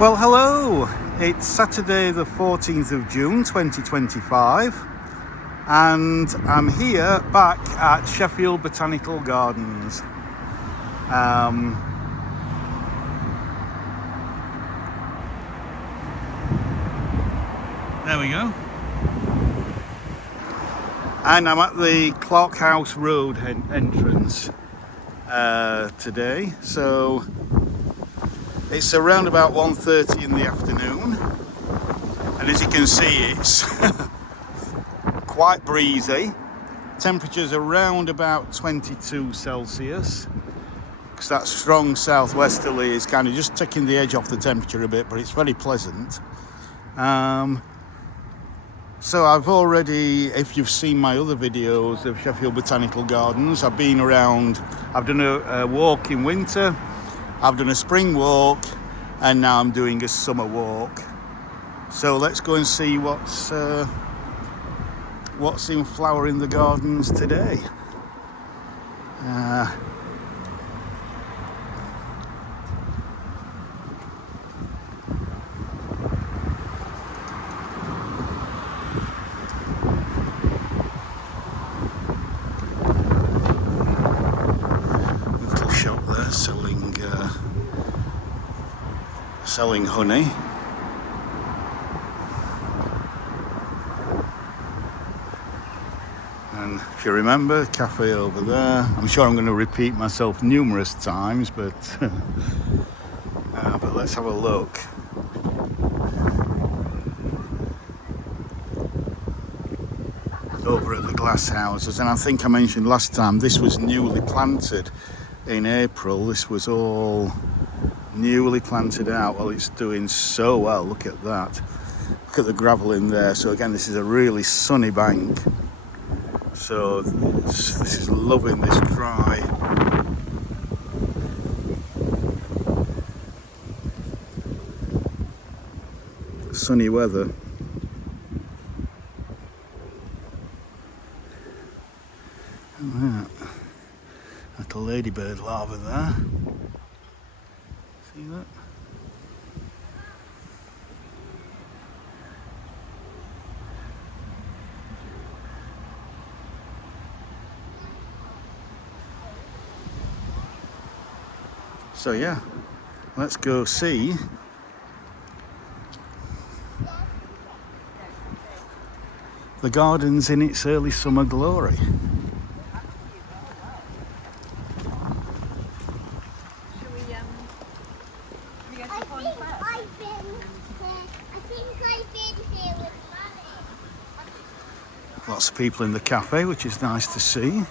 Well, hello. It's Saturday the 14th of June 2025 and I'm here back at Sheffield Botanical Gardens. There we go. And I'm at the Clark House Road entrance today. So it's around about 1:30 in the afternoon. And as you can see, it's quite breezy. Temperatures around about 22 Celsius. Because that strong southwesterly is kind of just taking the edge off the temperature a bit, but it's very pleasant. So I've already, if you've seen my other videos of Sheffield Botanical Gardens, I've been around, I've done a walk in winter, I've done a spring walk, and now I'm doing a summer walk. So let's go and see what's in flower in the gardens today. Little shop there selling honey. And if you remember, cafe over there. I'm sure I'm going to repeat myself numerous times, but let's have a look. Over at the glass houses, and I think I mentioned last time this was newly planted in April. This was all newly planted out. Well, it's doing so well. Look at that. Look at the gravel in there. So again, this is a really sunny bank. So this is loving this dry sunny weather. And that little ladybird larva there. See that? So yeah, let's go see the gardens in its early summer glory. Lots of people in the cafe, which is nice to see.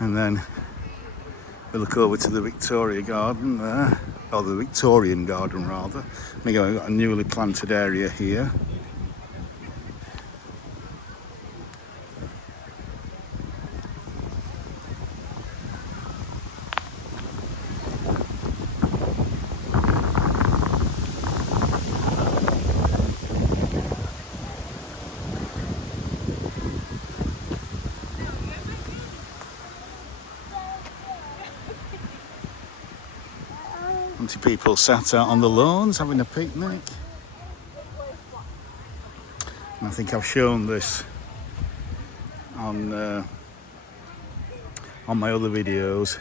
And then we look over to the Victoria Garden there, or the Victorian Garden rather. We've got a newly planted area here. Plenty of people sat out on the lawns having a picnic. And I think I've shown this on my other videos.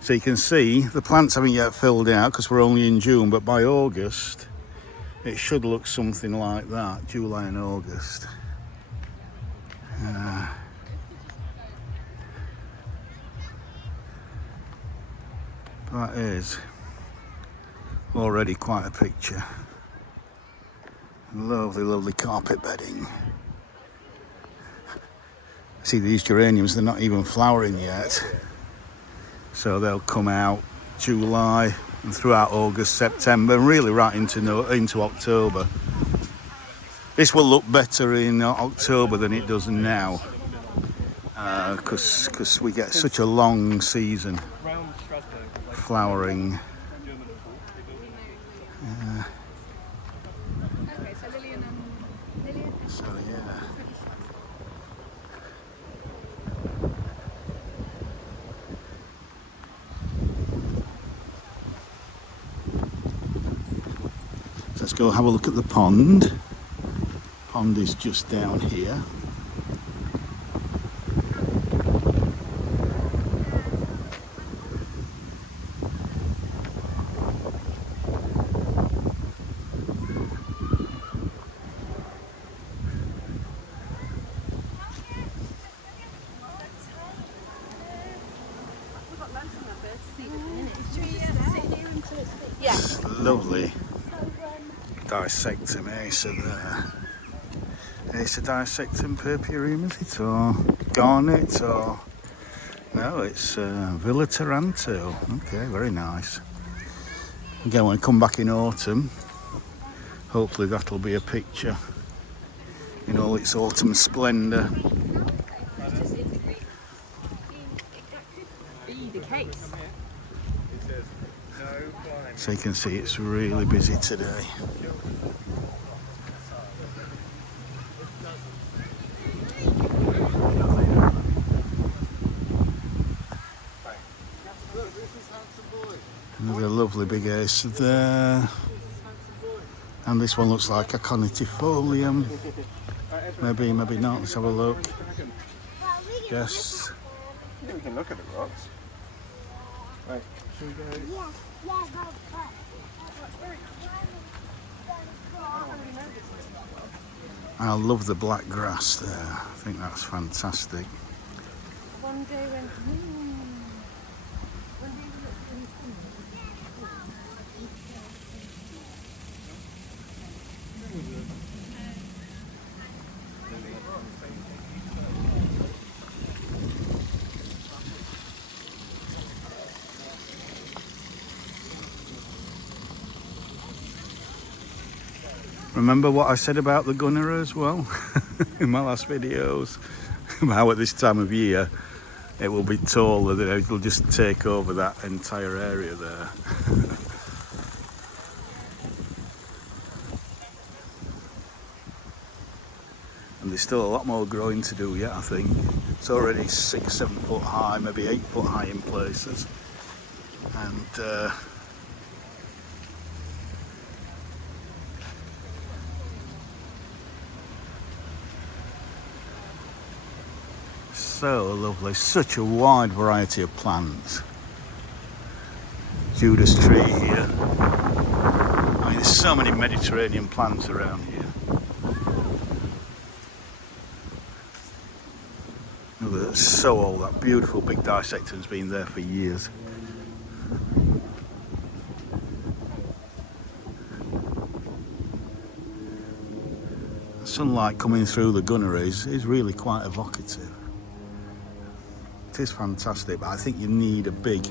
So you can see the plants haven't yet filled out because we're only in June, but by August it should look something like that, July and August. That is already quite a picture. Lovely, lovely carpet bedding. See these geraniums, they're not even flowering yet. So they'll come out July and throughout August, September, and really right into October. This will look better in October than it does now. Because we get such a long season flowering. So yeah. go have a look at the pond. Pond is just down here. It's lovely dissectum acer there. Acer dissectum purpureum, is it, or garnet, or no? It's Villa Taranto. Okay, very nice. Again, when I come back in autumn, hopefully that'll be a picture in all its autumn splendour. So you can see it's really busy today. Another lovely big acer there. And this one looks like a conitifolium. Maybe, maybe not. Let's have a look. Yes. Yeah, we can look at the rocks. Right, should we go? I love the black grass there. I think that's fantastic. One day when Remember what I said about the gunner as well in my last videos? How at this time of year it will be taller, that it'll just take over that entire area there. And there's still a lot more growing to do yet, I think. It's already 6-7 foot high, maybe 8 foot high in places. And so lovely, such a wide variety of plants. Judas tree here. I mean, there's so many Mediterranean plants around here. Look, that's so old. That beautiful big dissectum's been there for years. Sunlight coming through the gunner is really quite evocative. It is fantastic, but I think you need a big...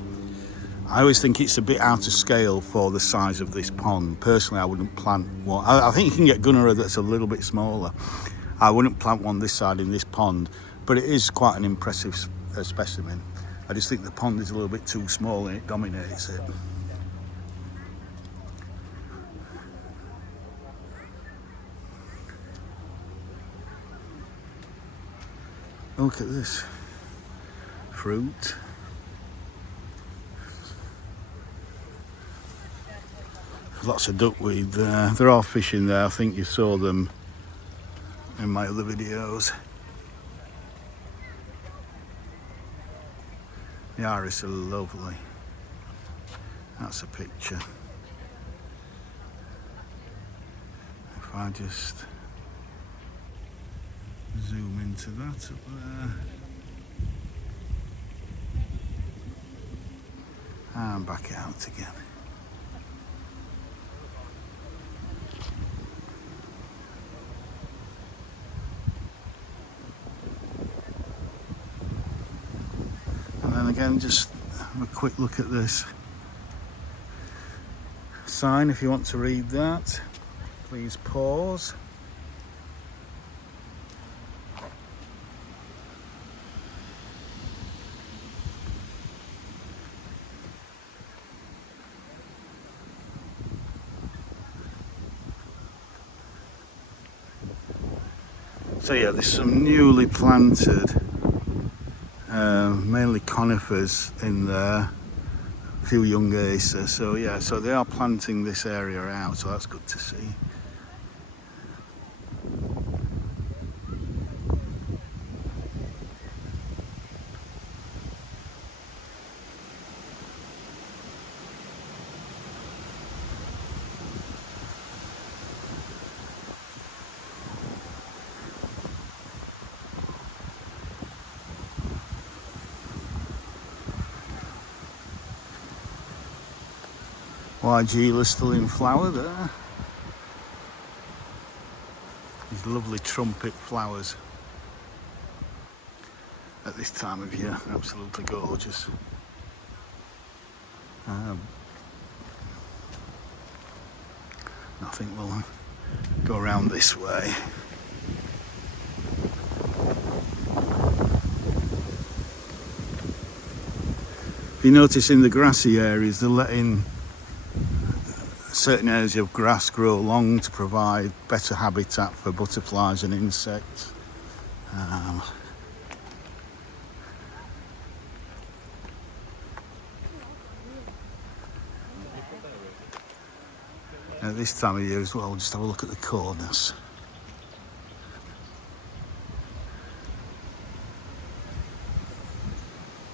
I always think it's a bit out of scale for the size of this pond. Personally, I wouldn't plant one. I think you can get gunner that's a little bit smaller. I wouldn't plant one this side in this pond, but it is quite an impressive specimen. I just think the pond is a little bit too small and it dominates it. Look at this fruit. Lots of duckweed there. There are fish in there. I think you saw them in my other videos. The iris are lovely. That's a picture. If I just zoom into that up there. And back out again. And then again, just have a quick look at this sign. If you want to read that, please pause. So yeah, there's some newly planted, mainly conifers in there, few young acers. So yeah, so they are planting this area out, so that's good to see. Weigela still in flower there. These lovely trumpet flowers at this time of year, absolutely gorgeous. I think we'll go around this way. If you notice in the grassy areas, they're letting certain areas of grass grow long to provide better habitat for butterflies and insects. At this time of year as well, just have a look at the corners.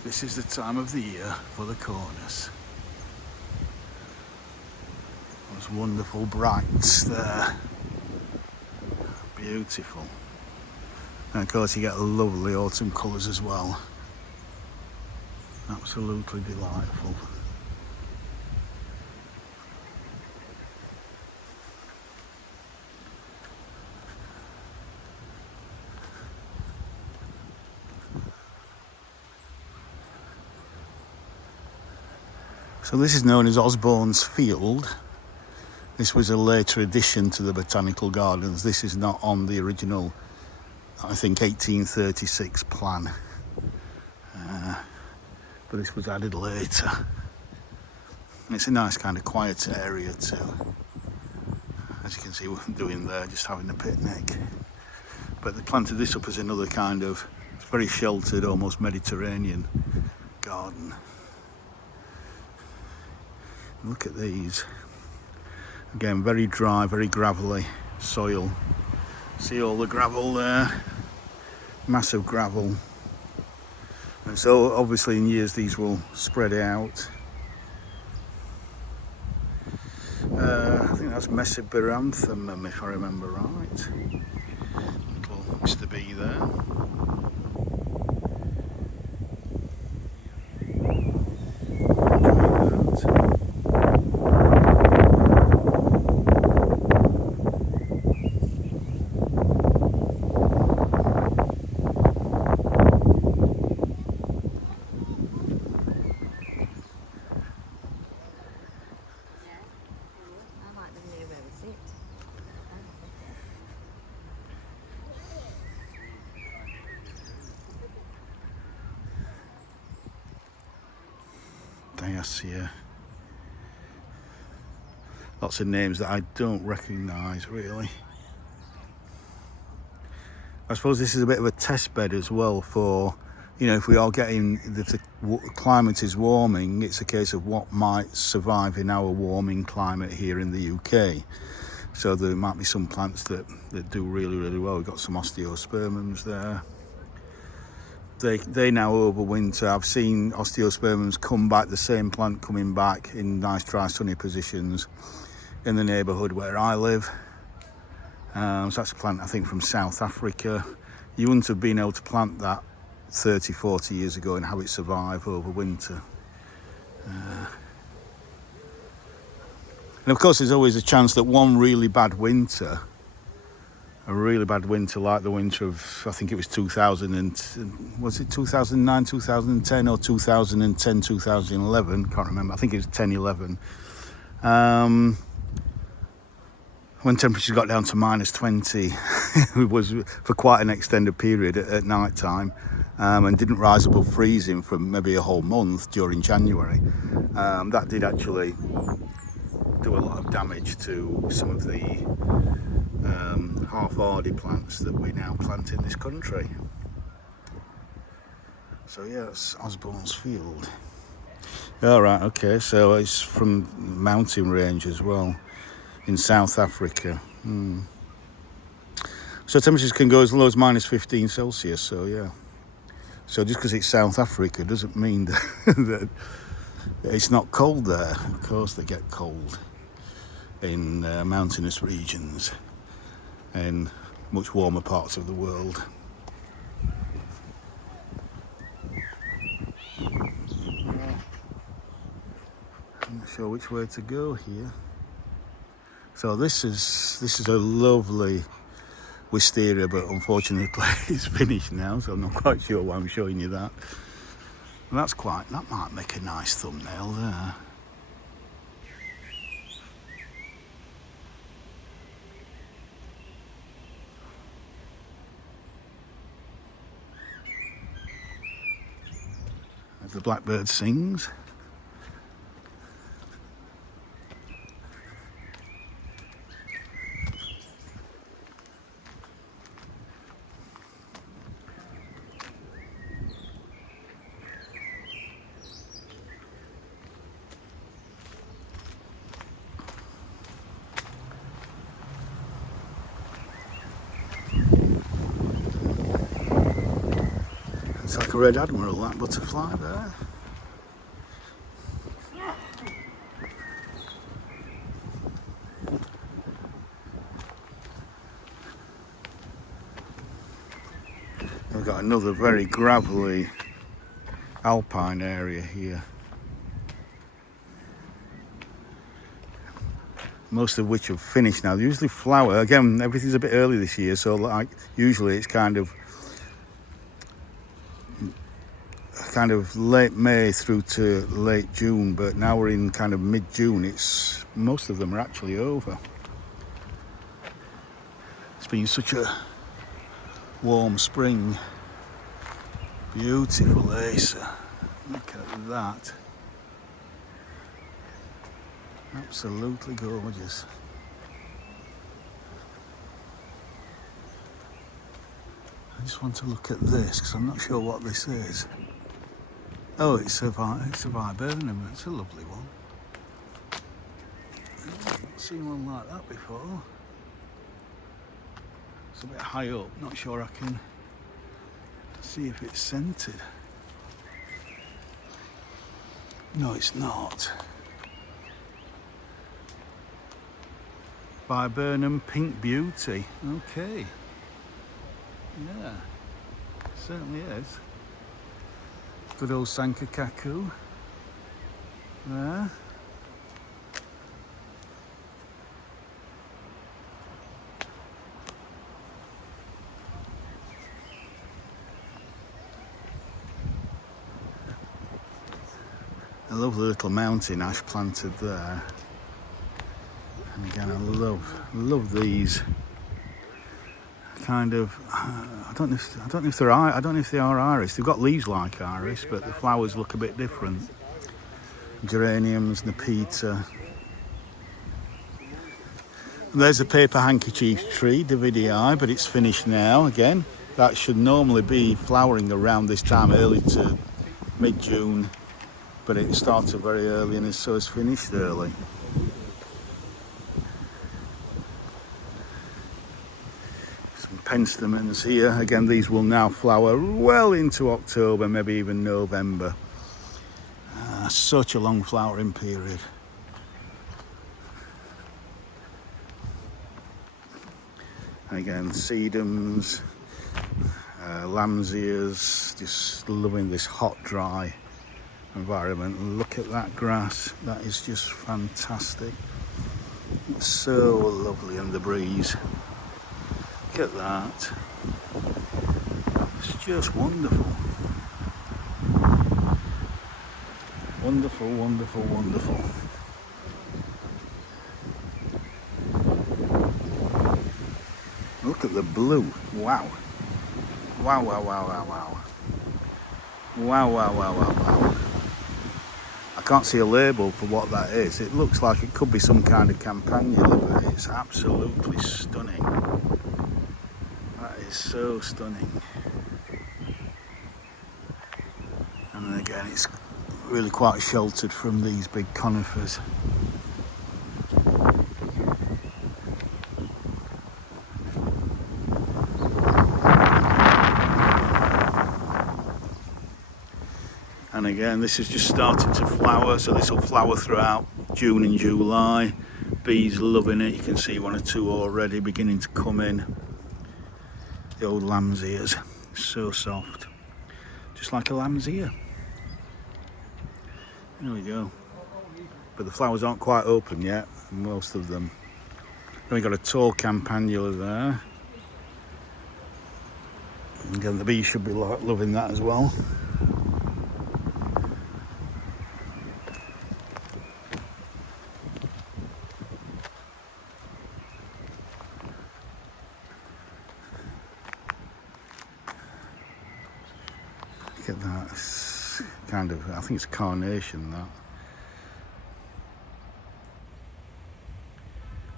This is the time of the year for the corners. Those wonderful brights there. Beautiful. And of course you get lovely autumn colours as well. Absolutely delightful. So this is known as Osborne's Field. This was a later addition to the Botanical Gardens. This is not on the original, I think, 1836 plan. But this was added later. And it's a nice kind of quiet area too. As you can see, we're doing there, just having a picnic. But they planted this up as another kind of, it's very sheltered, almost Mediterranean garden. Look at these. Again, very dry, very gravelly soil. See all the gravel there? Massive gravel. And so obviously in years these will spread out. I think that's Mesiberanthemum if I remember right. Little Mr. B there. Diasia. Lots of names that I don't recognise really. I suppose this is a bit of a test bed as well for, you know, if we are getting, if the climate is warming, it's a case of what might survive in our warming climate here in the UK. So there might be some plants that do really, really well. We've got some osteospermums there. They now overwinter. I've seen osteospermums come back, the same plant coming back in nice dry sunny positions in the neighbourhood where I live. So that's a plant I think from South Africa. You wouldn't have been able to plant that 30, 40 years ago and have it survive over winter. And of course there's always a chance that one really bad winter, a really bad winter like the winter of, I think it was 2000 and, was it 2009, 2010 or 2010, 2011, can't remember, I think it was 10, 11. When temperatures got down to -20, it was for quite an extended period at night time, and didn't rise above freezing for maybe a whole month during January. That did actually do a lot of damage to some of the half-hardy plants that we now plant in this country. So yeah, it's Osborne's Field. All right, okay, so it's from mountain range as well in South Africa. So temperatures can go as low as minus 15 Celsius, so yeah. So just because it's South Africa doesn't mean that it's not cold there. Of course they get cold in mountainous regions and much warmer parts of the world. I'm not sure which way to go here. So this is a lovely wisteria, but unfortunately it's finished now, so I'm not quite sure why I'm showing you that. And that might make a nice thumbnail there. As the blackbird sings. It's like a red admiral, that butterfly there. We've got another very gravelly alpine area here, most of which have finished now. They usually flower again. Everything's a bit early this year, so like usually it's kind of late May through to late June, but now we're in kind of mid-June. It's most of them are actually over. It's been such a warm spring. Beautiful Acer. Look at that. Absolutely gorgeous. I just want to look at this because I'm not sure what this is. Oh, it's a viburnum. It's a lovely one. I've not seen one like that before. It's a bit high up. Not sure I can see if it's scented. No, it's not. Viburnum Pink Beauty. Okay. Yeah, certainly is. Good old Sankakaku there. A lovely little mountain ash planted there. And again, I love these kind of. I don't know if they are iris. They've got leaves like iris, but the flowers look a bit different. Geraniums, Nepeta. There's a paper handkerchief tree, Davidii, but it's finished now. Again, that should normally be flowering around this time, early to mid-June, but it started very early and so it's finished early. Penstemons here. Again, these will now flower well into October, maybe even November. Such a long flowering period. And again, sedums, lamb's ears, just loving this hot, dry environment. Look at that grass. That is just fantastic. It's so lovely in the breeze. Look at that. It's just wonderful. Wonderful, wonderful, wonderful. Look at the blue. Wow. Wow, wow, wow, wow, wow. Wow, wow, wow, wow, wow. I can't see a label for what that is. It looks like it could be some kind of campanula, but it's absolutely stunning. That is so stunning. And then again, it's really quite sheltered from these big conifers. And again, this is just starting to flower, so this will flower throughout June and July. Bees loving it. You can see one or two already beginning to come in. The old lamb's ears, so soft, just like a lamb's ear. There we go. But the flowers aren't quite open yet, most of them. Then we've got a tall campanula there. And again, the bees should be loving that as well. Look at that. It's kind of, I think it's a carnation, that.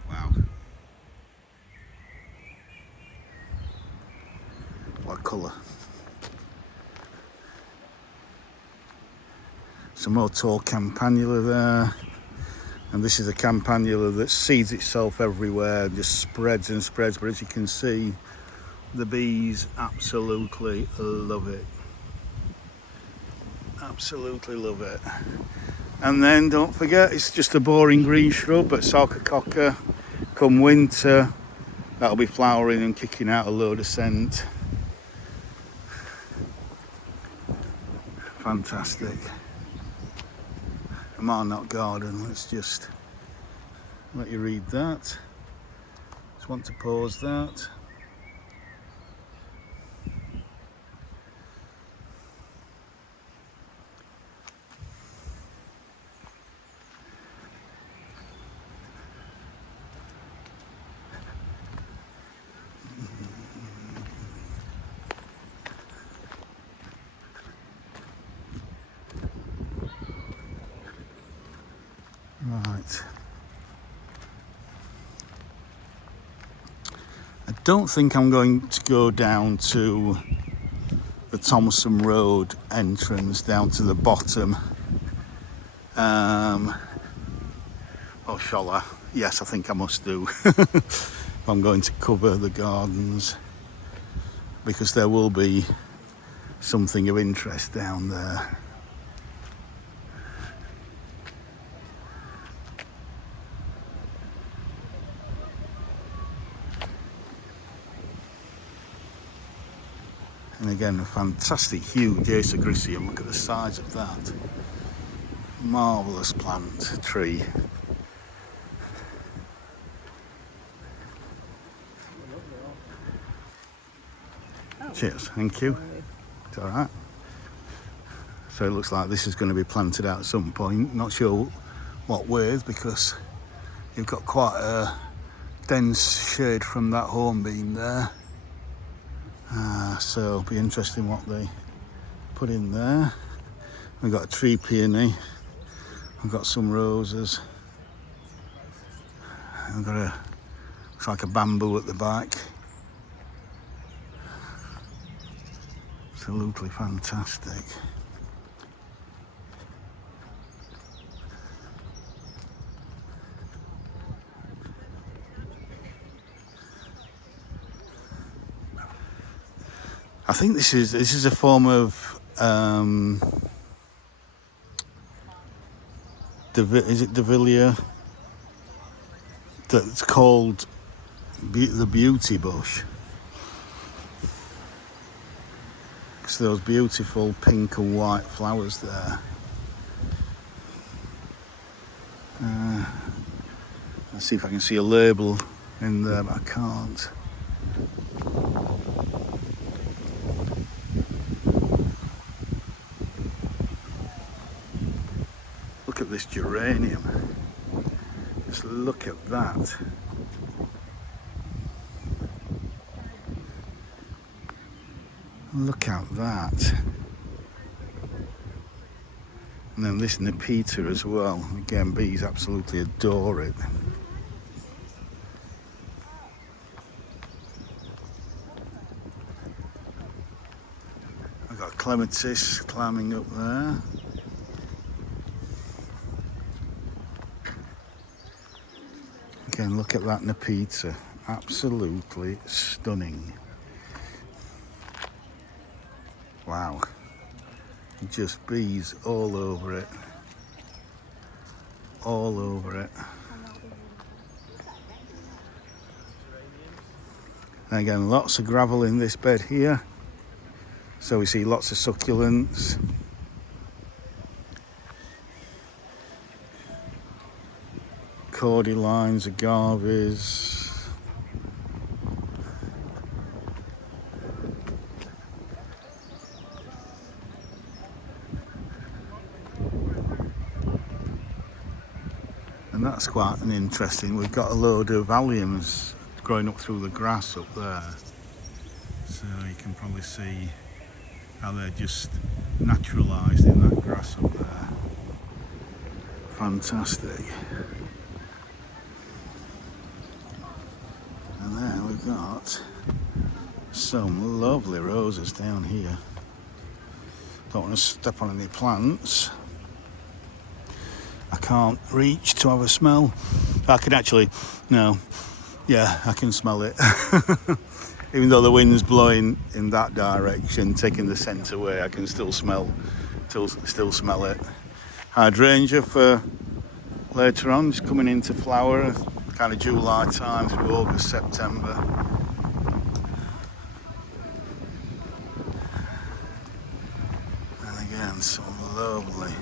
Wow. What colour. Some more tall campanula there. And this is a campanula that seeds itself everywhere and just spreads and spreads. But as you can see, the bees absolutely love it. Absolutely love it. And then don't forget, it's just a boring green shrub, but sarcococca, come winter, that'll be flowering and kicking out a load of scent. Fantastic. A Marnock garden, let's just let you read that. Just want to pause that. Right. I don't think I'm going to go down to the Thompson Road entrance down to the bottom. Or shall I? Yes, I think I must do. If I'm going to cover the gardens, because there will be something of interest down there. And again, a fantastic huge Acergricium. Look at the size of that. Marvellous plant, tree. Cheers, thank you. It's all right. So it looks like this is going to be planted out at some point. Not sure what with, because you've got quite a dense shade from that hornbeam there. So it'll be interesting what they put in there. We've got a tree peony. We've got some roses. We've got looks like a bamboo at the back. Absolutely fantastic. I think this is a form of is it Davilia? That's called the beauty bush. It's those beautiful pink and white flowers there. Let's see if I can see a label in there, but I can't. Look at this geranium. Just look at that. Look at that. And then this Nepeta as well. Again, bees absolutely adore it. I've got clematis climbing up there. Again, look at that Nepeta. Absolutely stunning. Wow. Just bees all over it. All over it. And again, lots of gravel in this bed here. So we see lots of succulents. Cordylines, agaves. And that's quite an interesting. We've got a load of alliums growing up through the grass up there. So you can probably see how they're just naturalised in that grass up there. Fantastic. And then we've got some lovely roses down here. Don't want to step on any plants. I can't reach to have a smell. I can actually, no, yeah, I can smell it. Even though the wind's blowing in that direction, taking the scent away, I can still smell it. Hydrangea for later on, just coming into flower, kind of July time through August, September. And again, some lovely.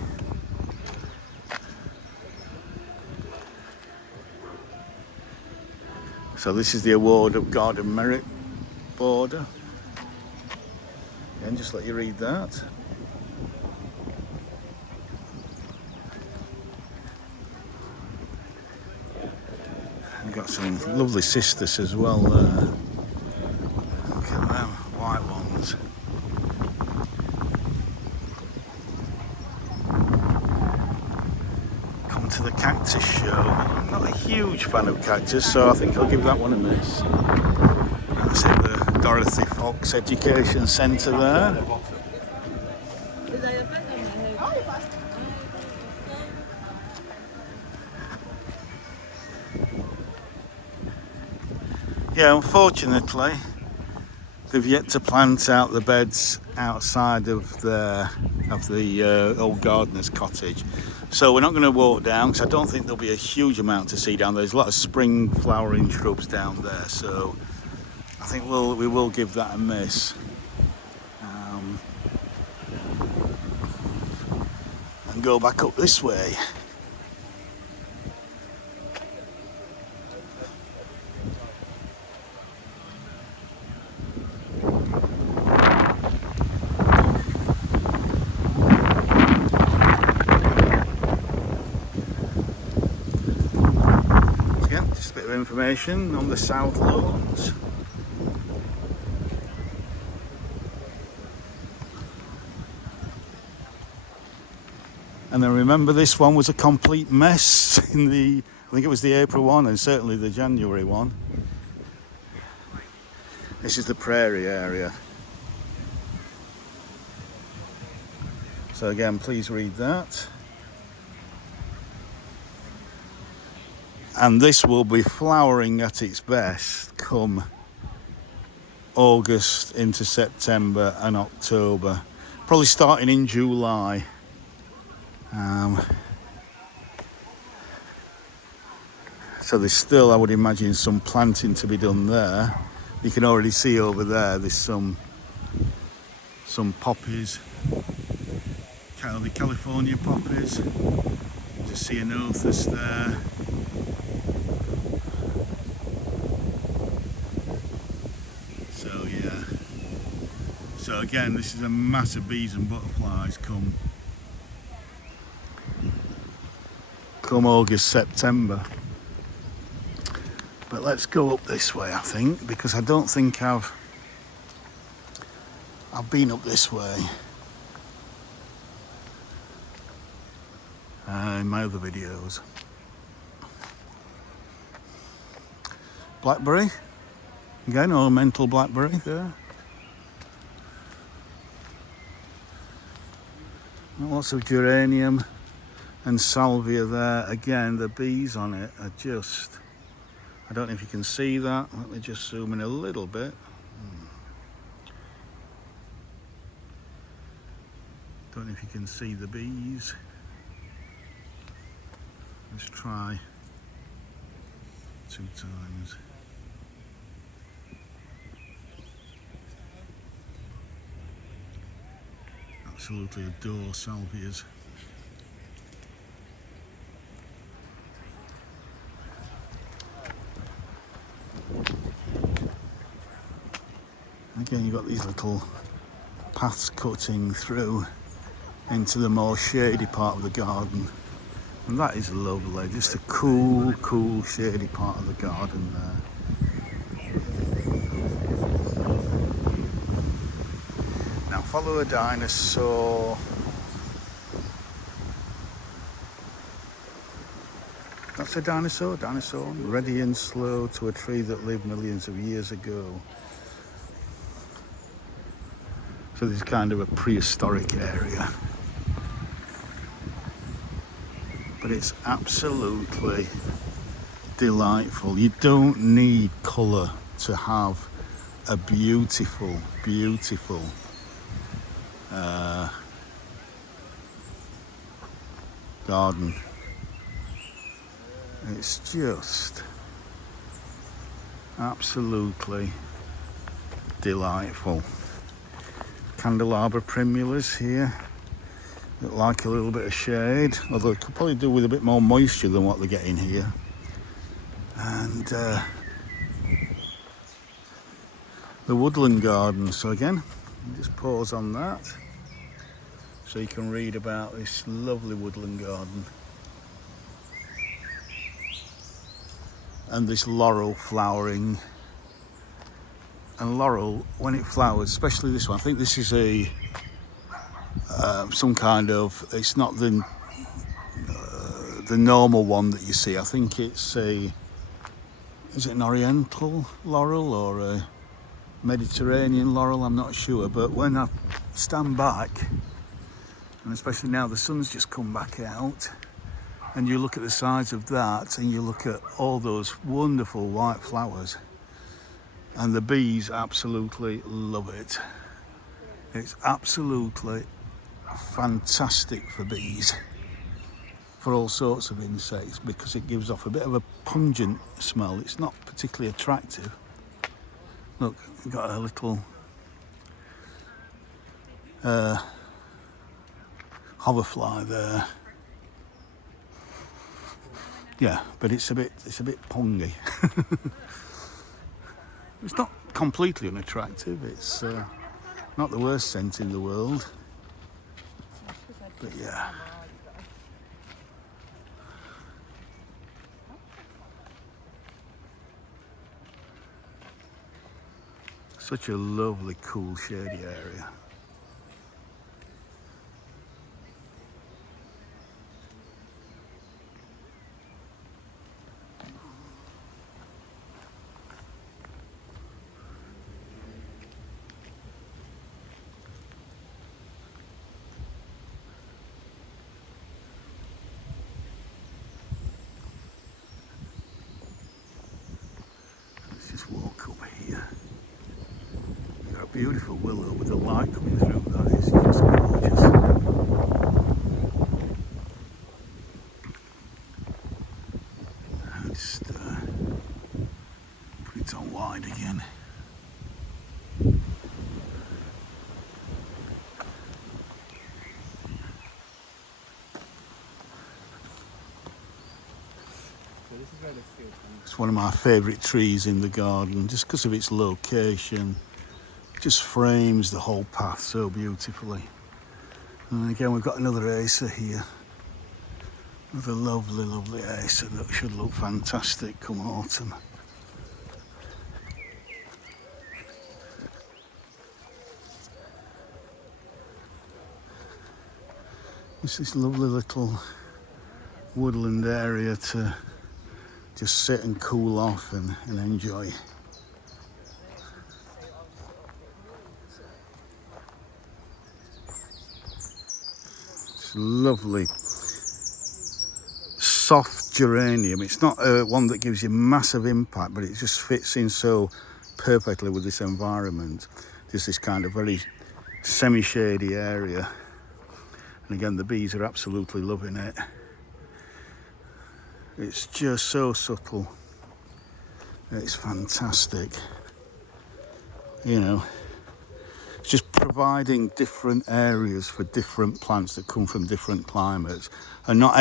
So this is the award of Garden Merit border. Again, just let you read that. We've got some lovely cistus as well there. Look at them, white ones. Come to the cactus show. I'm not a huge fan of cactus, so I think I'll give that one a miss. That's it, the Dorothy Fox Education Centre there. Yeah, unfortunately, they've yet to plant out the beds outside of the old gardener's cottage. So we're not going to walk down because I don't think there'll be a huge amount to see down there. There's a lot of spring flowering shrubs down there, so I think we will give that a miss. And go back up this way. Just a bit of information on the south lawns. And then remember, this one was a complete mess in I think it was the April one and certainly the January one. This is the prairie area. So again, please read that. And this will be flowering at its best come August into September and October. Probably starting in July. So there's still, I would imagine, some planting to be done there. You can already see over there, there's some poppies. The California poppies. Just see Anothus there. So yeah. So again, this is a mass of bees and butterflies come August, September. But let's go up this way, I think, because I don't think I've been up this way in my other videos. Blackberry, again, ornamental blackberry there. Lots of geranium and salvia there. Again, the bees on it are just I don't know if you can see that. Let me just zoom in a little bit. Don't know if you can see the bees. Let's try 2 times. Absolutely adore salvias. Again, you've got these little paths cutting through into the more shady part of the garden. And that is lovely, just a cool, shady part of the garden there. Now follow a dinosaur. That's a dinosaur, ready and slow to a tree that lived millions of years ago. So this is kind of a prehistoric area. But it's absolutely delightful. You don't need colour to have a beautiful garden. It's just absolutely delightful. Candelabra primulas here that like a little bit of shade, although it could probably do with a bit more moisture than what they're getting here. And the woodland garden. So again, just pause on that so you can read about this lovely woodland garden. And this laurel flowering. And laurel, when it flowers, especially this one, I think this is a some kind of, it's not the normal one that you see. I think it's is it an oriental laurel or a Mediterranean laurel? I'm not sure, but when I stand back, and especially now the sun's just come back out, and you look at the size of that, and you look at all those wonderful white flowers, and the bees absolutely love it. It's absolutely fantastic for bees, for all sorts of insects, because it gives off a bit of a pungent smell. It's not particularly attractive. Look, we've got a little hoverfly there. Yeah, but it's a bit pungy. It's not completely unattractive. It's not the worst scent in the world. But yeah. Such a lovely, cool, shady area. Let's just walk over here. We've got a beautiful willow with the light coming through. That is just gorgeous. I'll just put it on wide again. It's one of my favourite trees in the garden, just because of its location. It just frames the whole path so beautifully. And again, we've got another acer here. Another lovely acer that should look fantastic come autumn. It's this lovely little woodland area to just sit and cool off and enjoy. It's lovely, soft geranium. It's not one that gives you massive impact, but it just fits in so perfectly with this environment. Just this kind of very semi-shady area. And again, the bees are absolutely loving it. It's just so subtle. It's fantastic. You know, it's just providing different areas for different plants that come from different climates, and not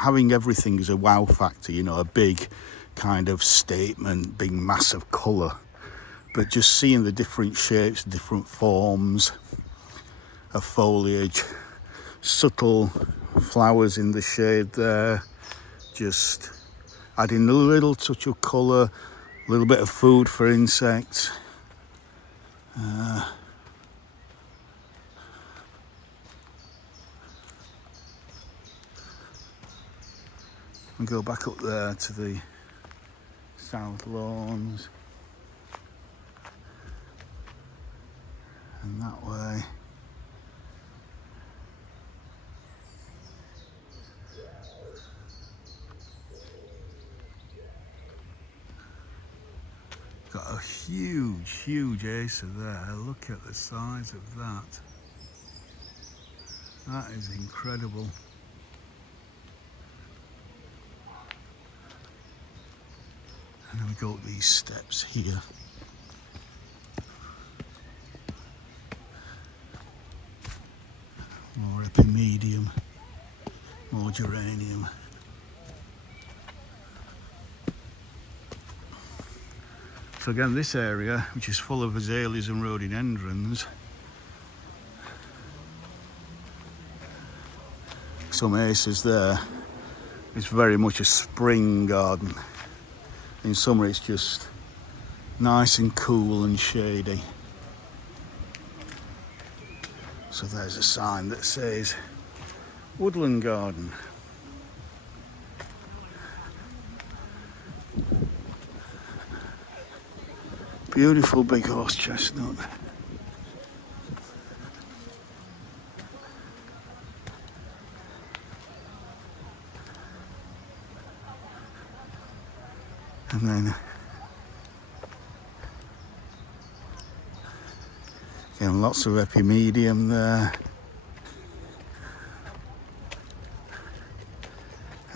having everything as a wow factor. You know, a big kind of statement, big massive colour, but just seeing the different shapes, different forms of foliage, subtle flowers in the shade there, just adding a little touch of colour, a little bit of food for insects. And go back up there to the south lawns, and that way. Got a huge acer there. Look at the size of that. That is incredible. And then we go up these steps here. More epimedium, more geranium. So again, this area, which is full of azaleas and rhododendrons, some acers there, it's very much a spring garden. In summer it's just nice and cool and shady. So there's a sign that says woodland garden. Beautiful big horse chestnut. And then again, lots of epimedium there.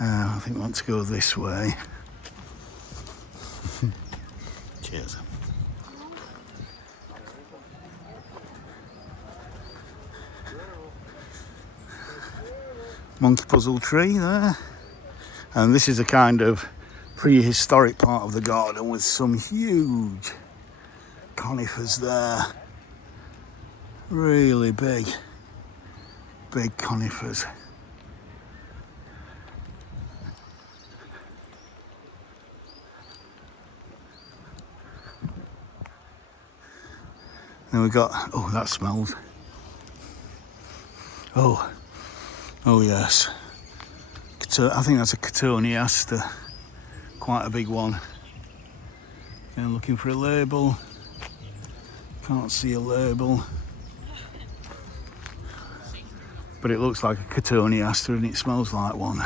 I think I want to go this way. Cheers. Monkey puzzle tree there. And this is a kind of prehistoric part of the garden with some huge conifers there. Really big conifers. Then we got, oh, that smells. Oh yes. I think that's a Cotoneaster. Quite a big one. Again, looking for a label. Can't see a label. But it looks like a Cotoneaster and it smells like one.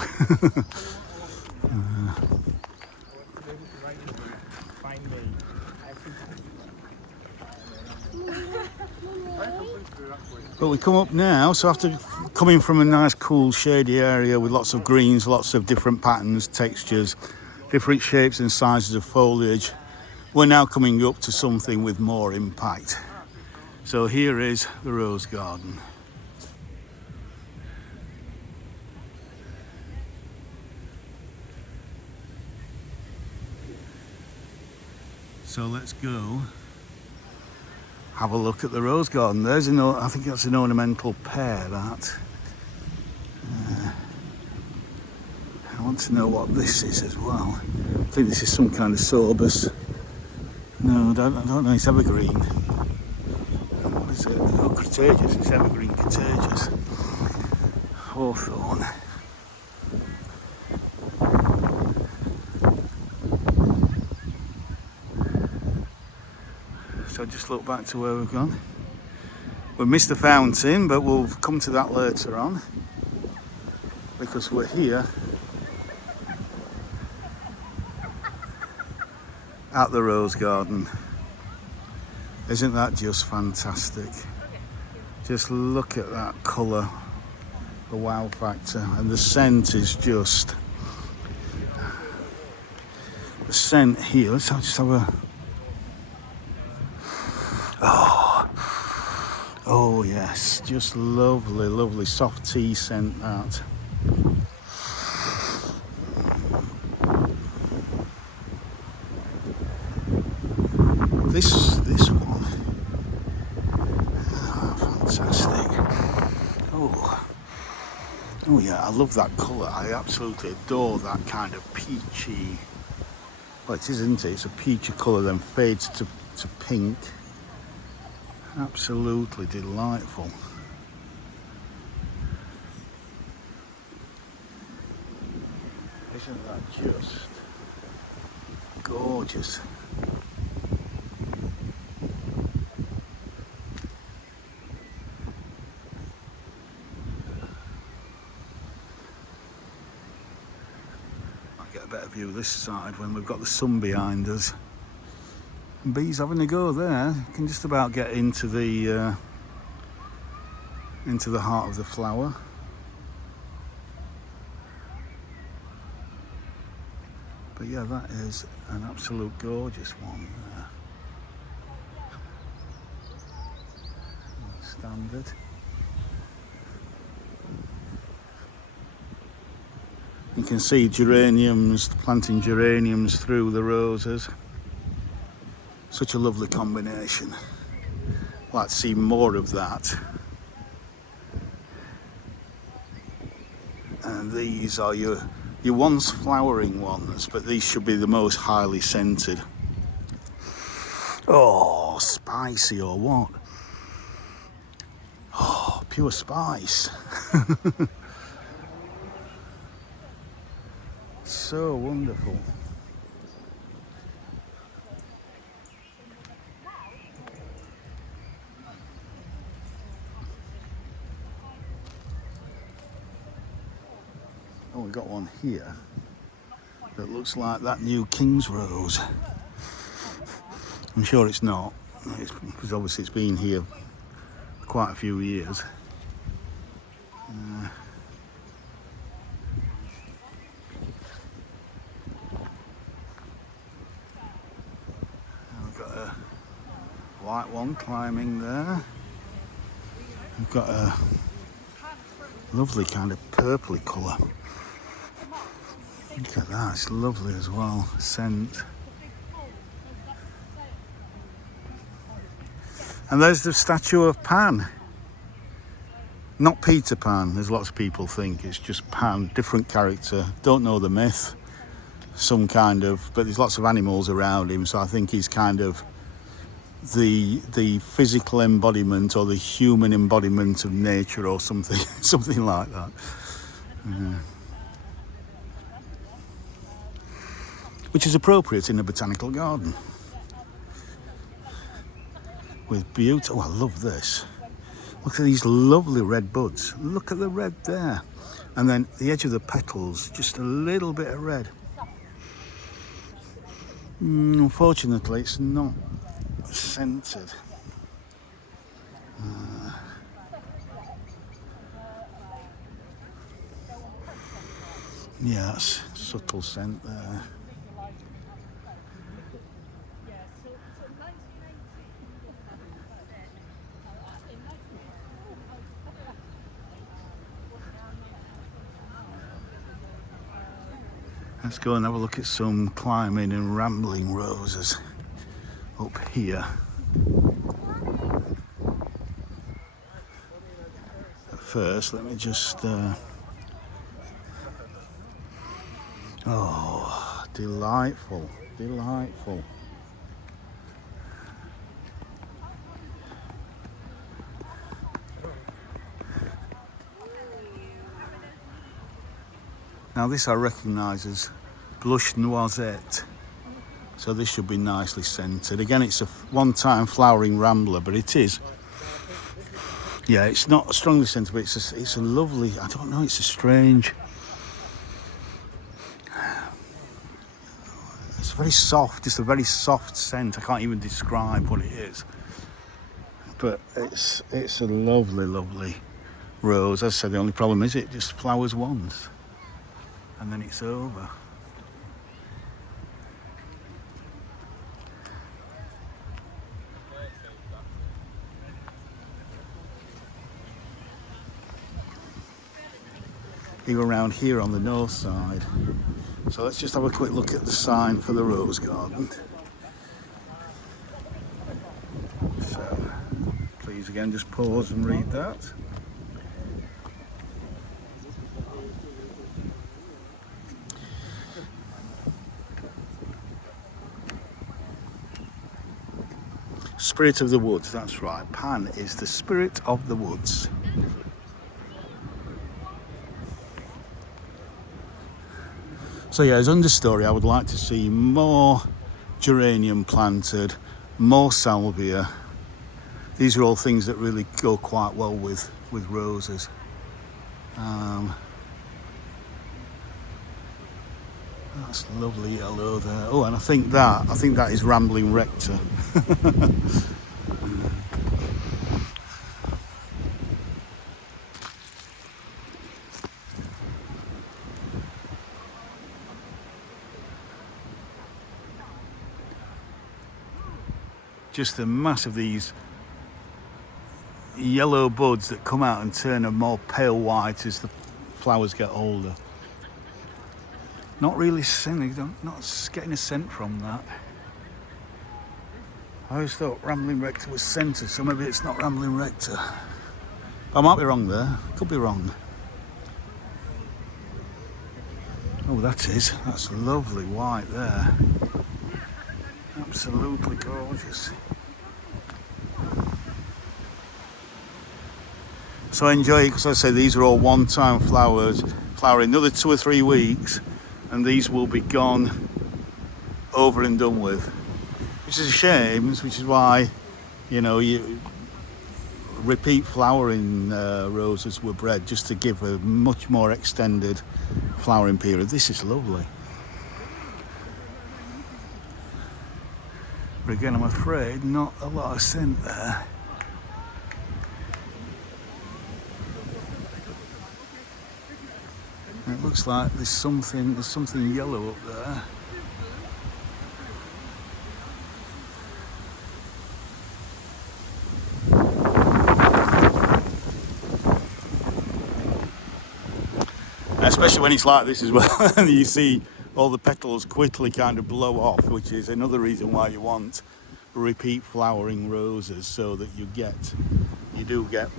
But we come up now, so after coming from a nice cool shady area with lots of greens, lots of different patterns, textures, different shapes and sizes of foliage, we're now coming up to something with more impact. So here is the rose garden. So let's go have a look at the rose garden. There's I think that's an ornamental pear, that. I want to know what this is as well. I think this is some kind of sorbus. No, I don't know, it's evergreen. What is it? Oh, crataegus, it's evergreen crataegus. Hawthorn. So just look back to where we've gone. We missed the fountain, but we'll come to that later on, because we're here at the rose garden. Isn't that just fantastic? Just look at that colour, the wow factor, and the scent is just... The scent here, let's just have a... Oh yes, just lovely, lovely soft tea scent that. This one, fantastic. Oh yeah, I love that colour. I absolutely adore that kind of peachy. Well, it is, isn't it? It's a peachy colour, then fades to pink. Absolutely delightful. Isn't that just gorgeous? I'll get a better view this side when we've got the sun behind us. And bees having a go there. You can just about get into the heart of the flower. But yeah, that is an absolute gorgeous one there. Standard. You can see geraniums, planting geraniums through the roses. Such a lovely combination. I'd like to see more of that. And these are your once flowering ones, but these should be the most highly scented. Oh, spicy or what? Oh, pure spice. So wonderful. Oh, we've got one here that looks like that new King's Rose. I'm sure it's not, because obviously it's been here for quite a few years. We've got a white one climbing there. We've got a lovely kind of purpley colour. Look at that, it's lovely as well, scent. And there's the statue of Pan. Not Peter Pan, as lots of people think, it's just Pan, different character, don't know the myth, some kind of, but there's lots of animals around him, so I think he's kind of the physical embodiment or the human embodiment of nature or something, something like that. Which is appropriate in a botanical garden. With beauty. Oh, I love this. Look at these lovely red buds. Look at the red there. And then the edge of the petals, just a little bit of red. Unfortunately, it's not scented. Yeah, that's subtle scent there. Let's go and have a look at some climbing and rambling roses up here. But first, let me just... Oh, delightful, delightful. Now this I recognise as blush noisette, so this should be nicely scented. Again, it's a one-time flowering rambler, but it is, yeah, it's not strongly scented, but it's a lovely, I don't know, it's a strange, it's very soft, just a very soft scent. I can't even describe what it is. But it's a lovely, lovely rose. As I said, the only problem is it just flowers once and then it's over. Here around here on the north side. So let's just have a quick look at the sign for the rose garden. So please again just pause and read that. Spirit of the woods, that's right. Pan is the spirit of the woods. So yeah, as understory, I would like to see more geranium planted, more salvia. These are all things that really go quite well with roses. That's lovely yellow there. Oh, and I think that is Rambling Rector. Just the mass of these yellow buds that come out and turn a more pale white as the flowers get older. Not really scenting, not getting a scent from that. I always thought Rambling Rector was scented, so maybe it's not Rambling Rector. I might be wrong there, could be wrong. Oh, that's lovely white there. Absolutely gorgeous. So I enjoy it because I say these are all one-time flowers, flowering another 2 or 3 weeks, and these will be gone, over and done with, which is a shame. Which is why, you repeat flowering roses were bred just to give a much more extended flowering period. This is lovely. But again, I'm afraid not a lot of scent there. It looks like there's something yellow up there. Especially when it's like this as well, and you see all the petals quickly kind of blow off, which is another reason why you want repeat flowering roses, so that you do get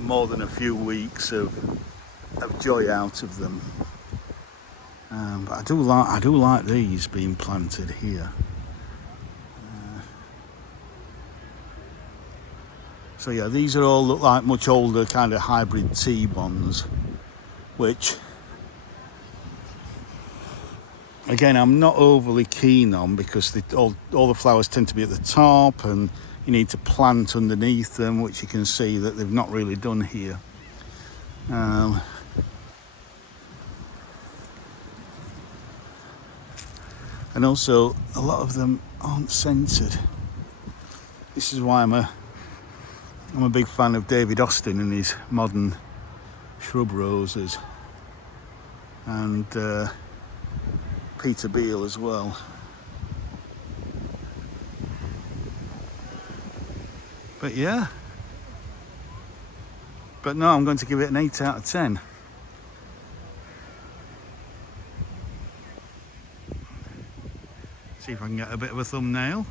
more than a few weeks of joy out of them. But I do like these being planted here. So yeah, these are all look like much older kind of hybrid T-bonds, which again I'm not overly keen on, because all the flowers tend to be at the top and you need to plant underneath them, which you can see that they've not really done here. And also a lot of them aren't scented. This is why I'm a big fan of David Austin and his modern shrub roses, and Peter Beale as well. But yeah, but no, I'm going to give it an 8 out of 10. See if I can get a bit of a thumbnail.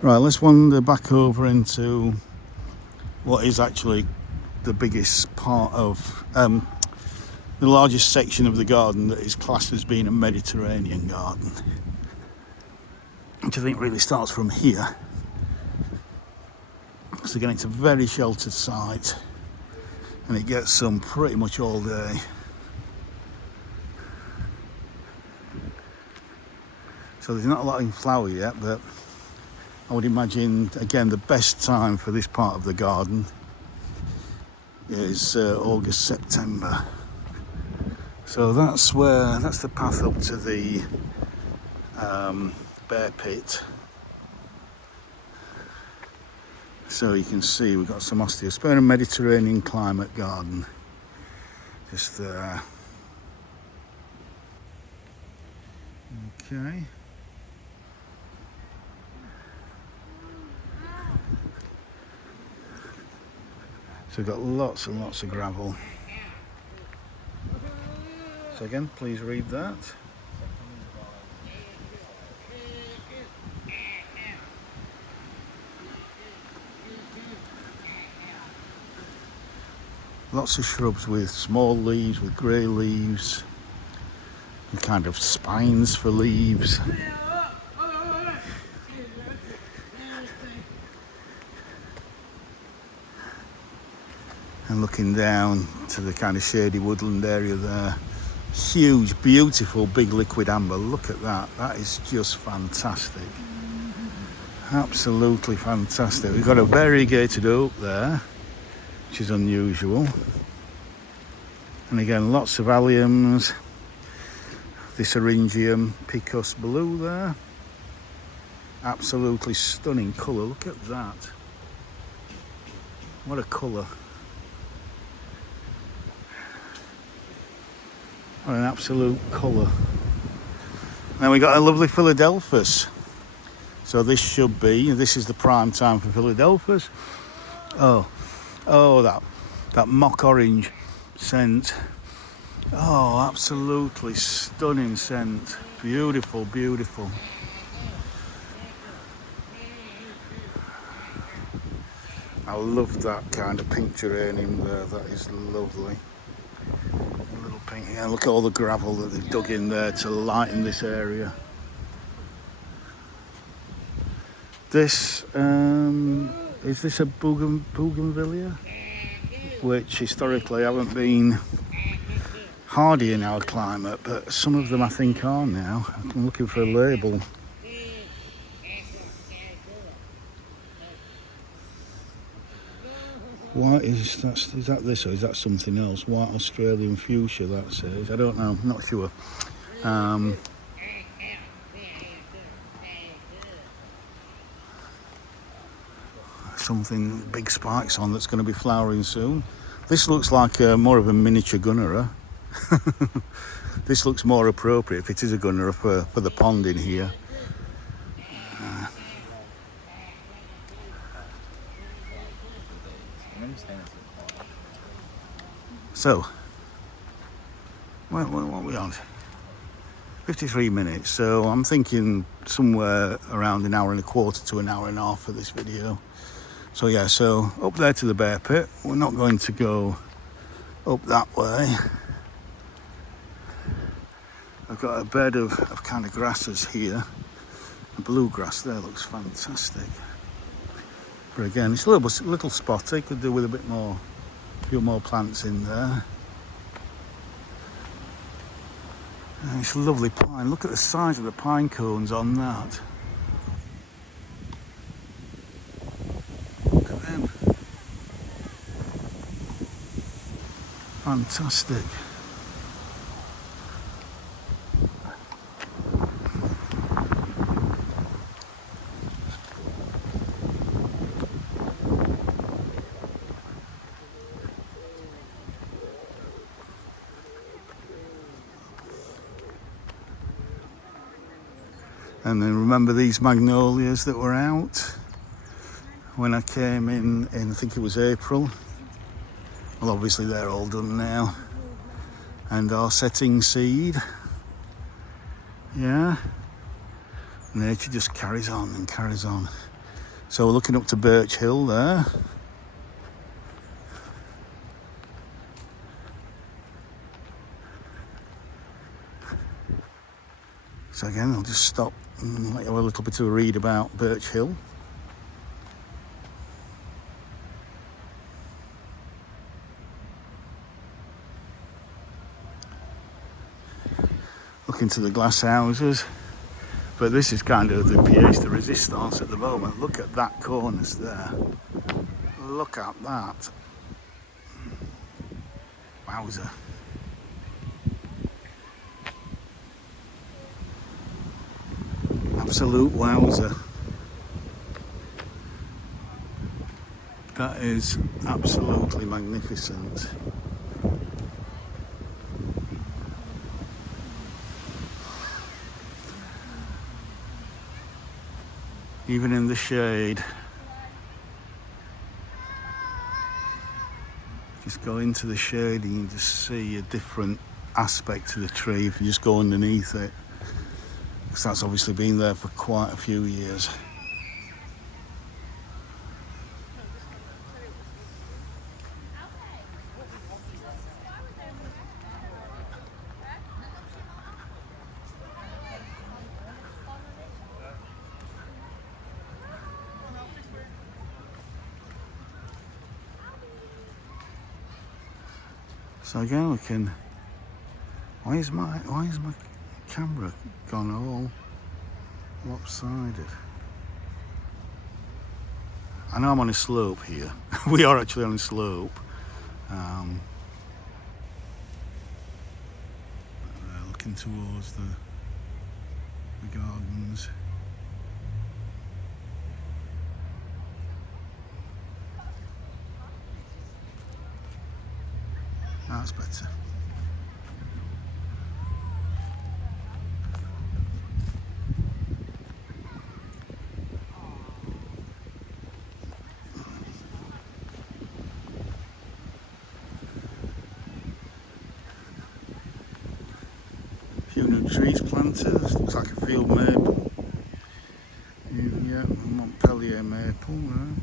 Right, let's wander back over into what is actually the biggest part of the largest section of the garden that is classed as being a Mediterranean garden, which I think really starts from here. So again, it's a very sheltered site. and it gets sun pretty much all day. So there's not a lot in flower yet, but I would imagine, again, the best time for this part of the garden is August, September. So that's the path up to the bear pit. So you can see we've got some osteospermum Mediterranean climate garden just there. Okay. So we've got lots and lots of gravel. So again, please read that. Lots of shrubs with small leaves, with grey leaves, and kind of spines for leaves. And looking down to the kind of shady woodland area there. Huge, beautiful, big liquid amber. Look at that. That is just fantastic. Absolutely fantastic. We've got a variegated oak there, which is unusual. And again, lots of alliums. This Eryngium Picos Blue there. Absolutely stunning colour. Look at that. What a colour. What an absolute colour. Then we got a lovely Philadelphus. So this is the prime time for Philadelphus. Oh, that mock orange scent. Oh, absolutely stunning scent. Beautiful, beautiful. I love that kind of pink geranium there. That is lovely. Little pink. Yeah, look at all the gravel that they've dug in there to lighten this area. This is this a Bougainville, which historically haven't been hardy in our climate, but some of them I think are now. I'm looking for a label. White is that this or is that something else? White Australian fuchsia, that says. I don't know, I'm not sure. Something big spikes on that's going to be flowering soon. This looks like more of a miniature gunnera. This looks more appropriate if it is a gunnera for the pond in here. So, what are we on? 53 minutes, so I'm thinking somewhere around an hour and a quarter to an hour and a half for this video. So yeah, so up there to the bear pit. We're not going to go up that way. I've got a bed of kind of grasses here. The bluegrass there looks fantastic. But again, it's a little spotty. Could do with a few more plants in there. And it's a lovely pine. Look at the size of the pine cones on that. Look at them. Fantastic. And then remember these magnolias that were out when I came in I think it was April. Well, obviously they're all done now and are setting seed. Yeah, nature just carries on and carries on. So we're looking up to Birch Hill there. So again, I'll just stop and let you have a little bit of a read about Birch Hill. into the glass houses. But this is kind of the pièce de résistance at the moment. Look at that cornice there. Look at that. Wowzer. Absolute wowzer. That is absolutely magnificent. Even in the shade. Just go into the shade and you just see a different aspect to the tree if you just go underneath it. Because that's obviously been there for quite a few years. So again we can, why is my camera gone all lopsided? I know I'm on a slope here. We are actually on a slope. Looking towards the gardens. That's better. A few new trees planted. Looks like a field maple. Yeah, Montpellier maple, right?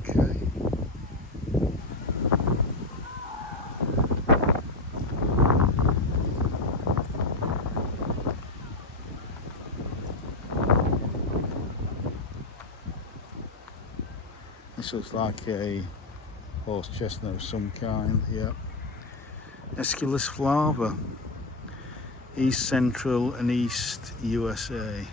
Okay. This looks like a horse chestnut of some kind, yep. Aesculus flava, East Central and East USA.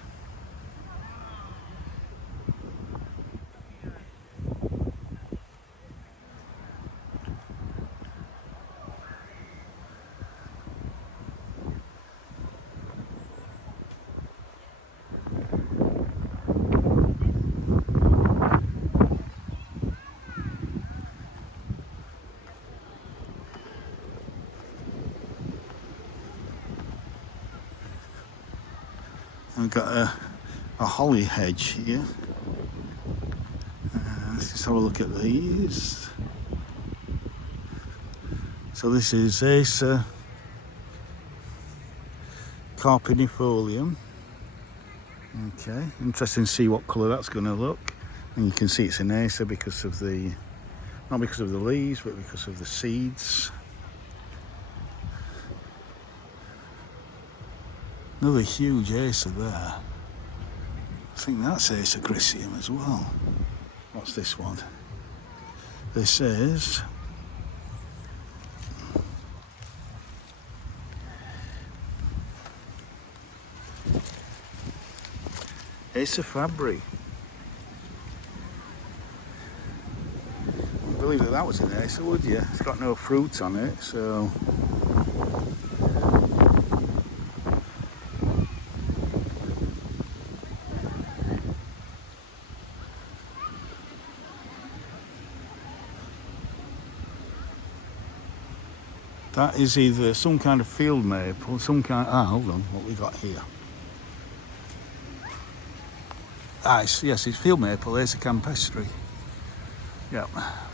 I've got a holly hedge here. Let's just have a look at these. So this is Acer carpinifolium. Okay, interesting to see what colour that's going to look. And you can see it's an Acer because of the, not because of the leaves, but because of the seeds. Another huge Acer there. I think that's Acer Griseum as well. What's this one? This is Acer Fabri. I believe that was an Acer, would you? It's got no fruit on it, so. That is either some kind of field maple, some kind. Hold on, what we got here? Yes, it's field maple, Acer campestri. Yeah,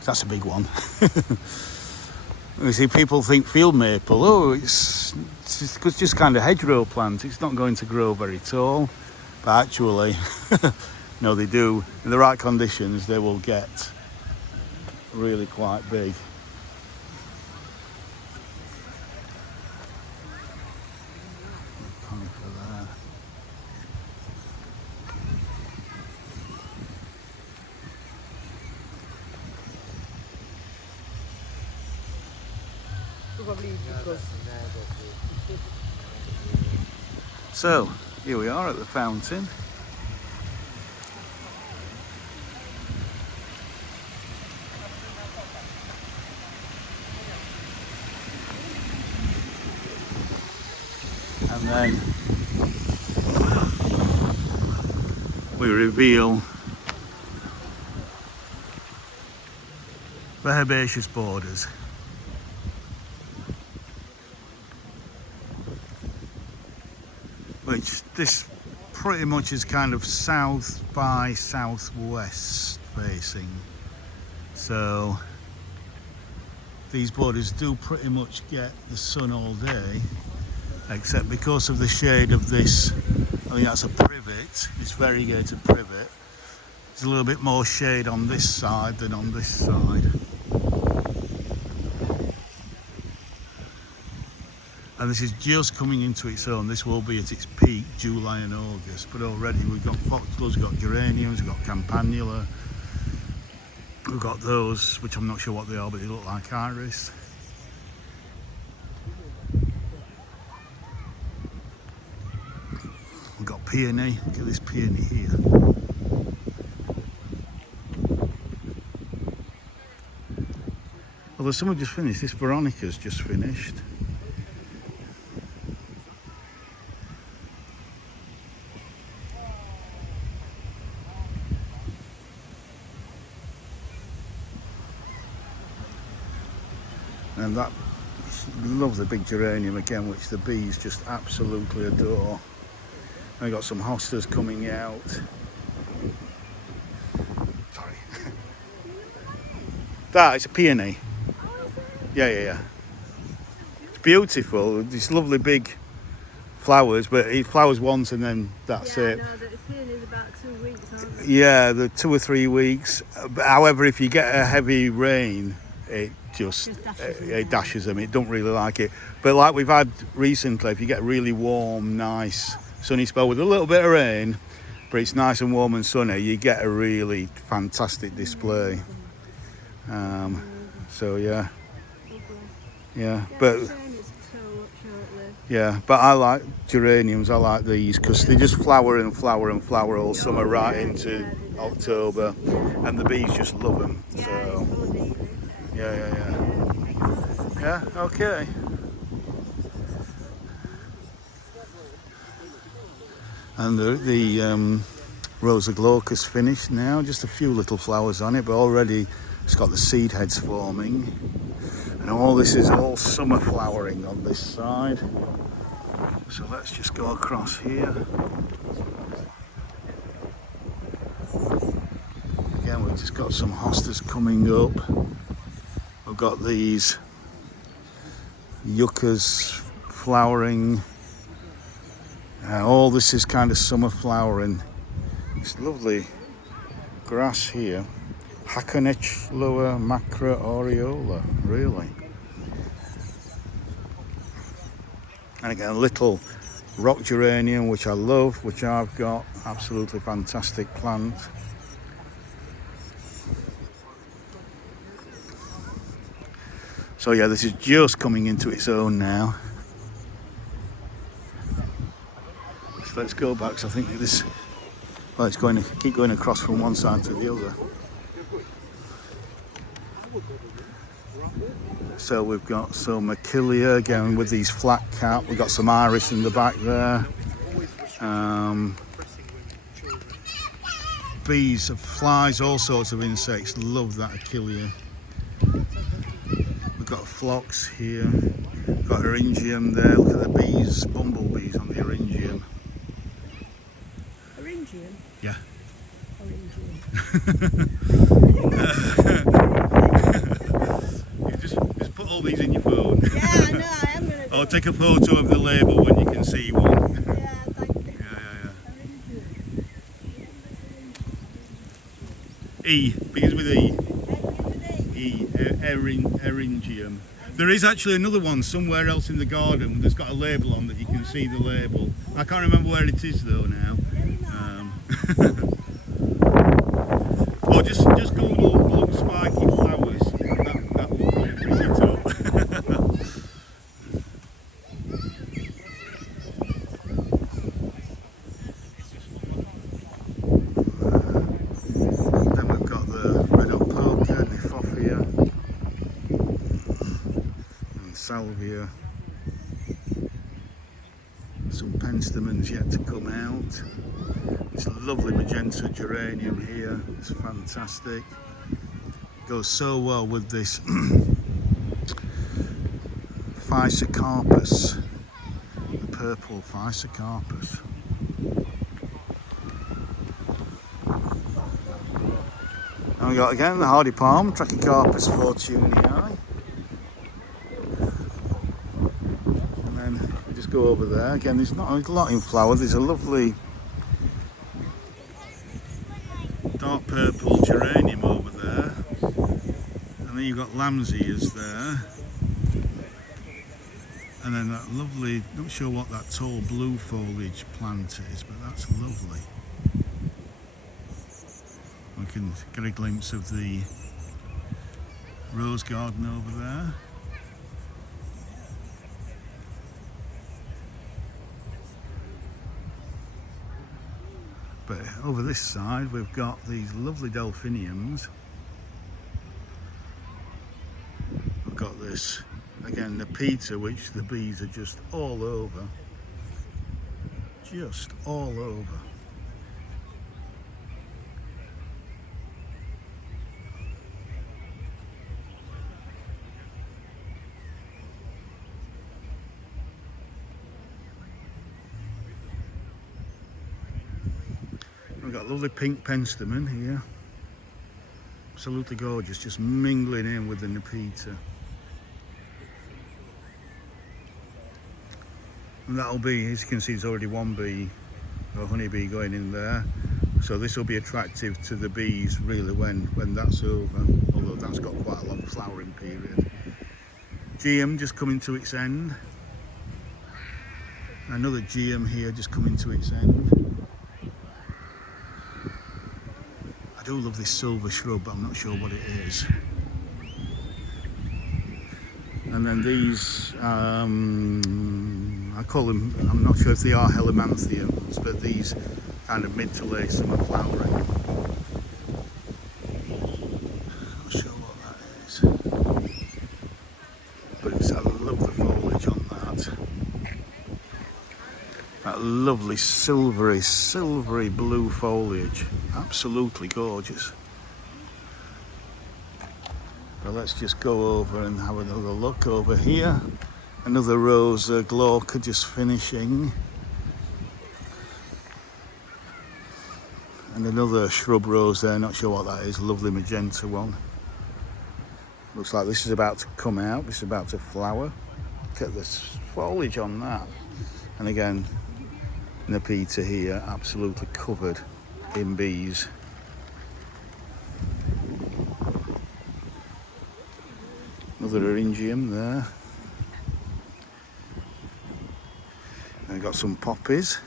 that's a big one. You see, people think field maple, oh, it's just kind of hedgerow plant. It's not going to grow very tall, but actually, no, they do. In the right conditions, they will get really quite big. Probably because So here we are at the fountain. And then we reveal the herbaceous borders. Which this pretty much is kind of south by southwest facing. So these borders do pretty much get the sun all day, except because of the shade of this, I think that's a privet, it's variegated privet. There's a little bit more shade on this side than on this side. And this is just coming into its own. This will be at its peak July and August, but already we've got foxgloves, we've got geraniums, we've got campanula, we've got those, which I'm not sure what they are, but they look like iris. We've got peony, look at this peony here. Although some have just finished, this Veronica's just finished. And that, love the big geranium again, which the bees just absolutely adore. And we've got some hostas coming out. Sorry. That is a peony. Yeah. It's beautiful. These lovely big flowers, but it flowers once and then that's it. Yeah, no, the peony's about 2 weeks, aren't they? Yeah, the 2 or 3 weeks. However, if you get a heavy rain, it just dashes them. It don't really like it. But like we've had recently, if you get a really warm, nice, sunny spell with a little bit of rain, but it's nice and warm and sunny, you get a really fantastic display. So yeah, but yeah, but I like geraniums. I like these because they just flower and flower and flower all summer right into October, and the bees just love them. So yeah, okay. And the Rosa glaucus finished now, just a few little flowers on it, but already it's got the seed heads forming. And all this is all summer flowering on this side. So let's just go across here. Again, we've just got some hostas coming up. We've got these yuccas flowering. All this is kind of summer flowering. It's lovely grass here. Haconechloa macra aureola, really. And again, a little rock geranium, which I love, which I've got. Absolutely fantastic plant. So yeah, this is just coming into its own now. So let's go back. So I think this, well, it's going to keep going across from one side to the other. So we've got some achillea again with these flat cap. We've got some iris in the back there. Bees, flies, all sorts of insects. Love that achillea. We've got phlox here. We've got eryngium there. Look at the bees, bumblebees on the eryngium. Eryngium? Yeah. Just put all these in your phone. Yeah, I know, I am going to. Or take a photo of the label when you can see one. Yeah, thank you. E, begins with E. Eryngium. There is actually another one somewhere else in the garden that's got a label on that you can see the label. I can't remember where it is though now. Or just Google blue spiky flowers. That will bring it up. salvia. Some penstemons yet to come out. This lovely magenta geranium here. It's fantastic. Goes so well with this Physocarpus, the purple Physocarpus. And we got again the hardy palm, Trachycarpus fortunei. And then we just go over there. Again, there's not a lot in flower. There's a lovely dark purple geranium over there. And then you've got lamb's ears there. And then that lovely, not sure what that tall blue foliage plant is, but that's lovely. We can get a glimpse of the rose garden over there. But over this side we've got these lovely delphiniums. We've got this, again, the Peter, which the bees are just all over. Just all over. We've got lovely pink penstemon here. Absolutely gorgeous, just mingling in with the Nepeta. And that'll be, as you can see, there's already one bee, or honeybee, going in there. So this will be attractive to the bees really when that's over, although that's got quite a long flowering period. Geum just coming to its end. Another geum here just coming to its end. I do love this silver shrub, but I'm not sure what it is. And then these, I call them, I'm not sure if they are helomanthiums, but these kind of mid to late summer flowering. Not sure what that is. But I love the foliage on that. That lovely silvery blue foliage. Absolutely gorgeous. Well, let's just go over and have another look over here. Another rose glauca just finishing. And another shrub rose there, not sure what that is, lovely magenta one. Looks like this is about to come out, this is about to flower. Look at this foliage on that. And again, Nepeta here, absolutely covered in bees. Another eryngium there. And we've got some poppies.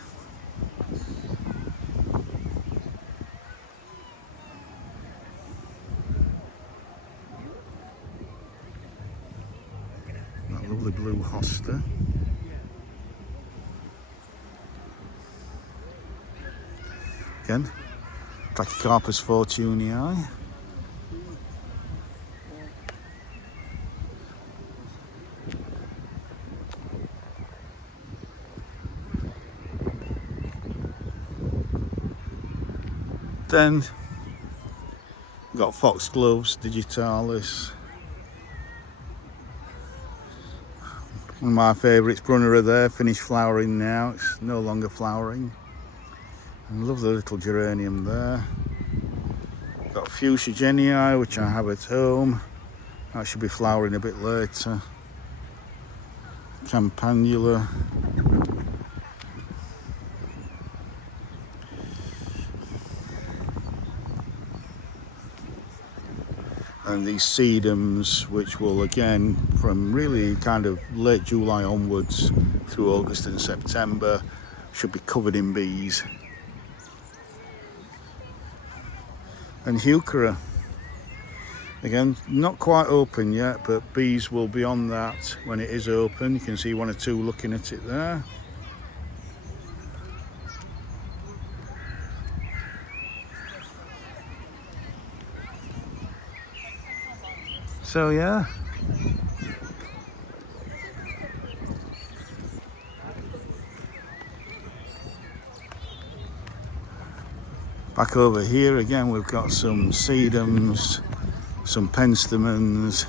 That lovely blue hosta. Again, Trachycarpus fortunei. Then we've got foxgloves, digitalis. One of my favourites, Brunnera there, finished flowering now, it's no longer flowering. And love the little geranium there. Got fuchsia genii, which I have at home. That should be flowering a bit later. Campanula. And these sedums, which will again, from really kind of late July onwards through August and September, should be covered in bees. And heuchera, again, not quite open yet, but bees will be on that when it is open. You can see one or two looking at it there. So yeah, Back over here again, we've got some sedums, some penstemons,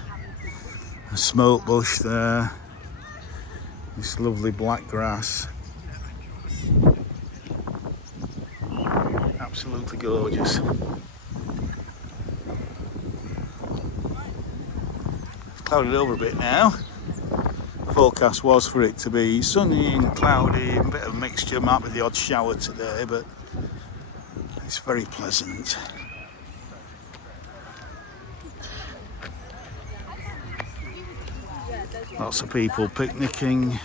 a smoke bush there, this lovely black grass. Absolutely gorgeous. It's clouded over a bit now. Forecast was for it to be sunny and cloudy, a bit of mixture, might be the odd shower today, but it's very pleasant. Lots of people picnicking.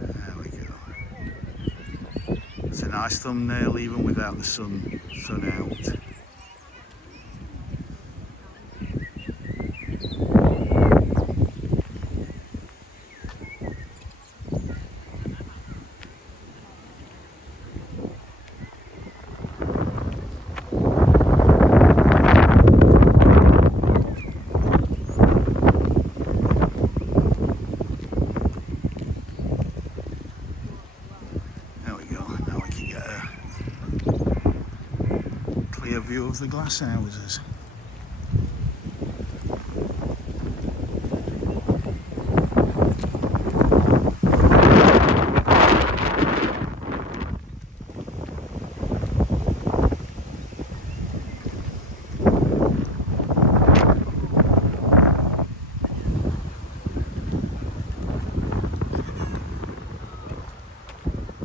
There we go. It's a nice thumbnail even without the sun out. View of the glass houses.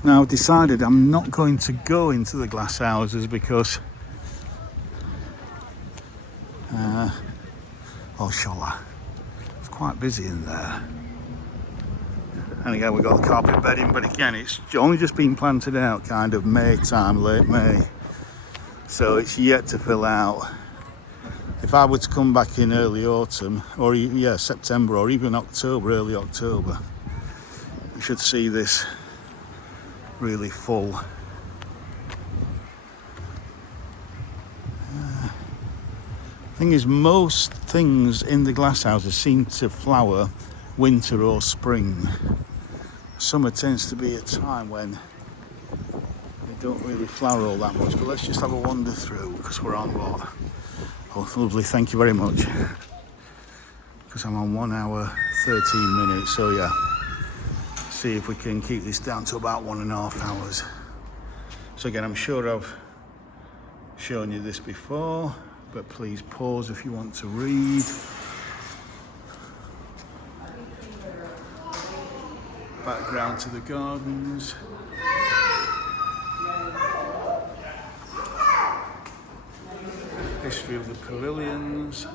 Now I've decided I'm not going to go into the glass houses because or shall I? It's quite busy in there. And again, we've got the carpet bedding, but again, it's only just been planted out kind of May time, late May. So it's yet to fill out. If I were to come back in early autumn, or yeah, September, or even October, early October, you should see this really full. Thing is, most things in the glass houses seem to flower winter or spring. Summer tends to be a time when they don't really flower all that much. But let's just have a wander through because we're on what? Oh, lovely, thank you very much. Because I'm on 1 hour 13 minutes, so yeah. See if we can keep this down to about 1.5 hours. So again, I'm sure I've shown you this before, but please pause if you want to read. Background to the gardens. History of the pavilions.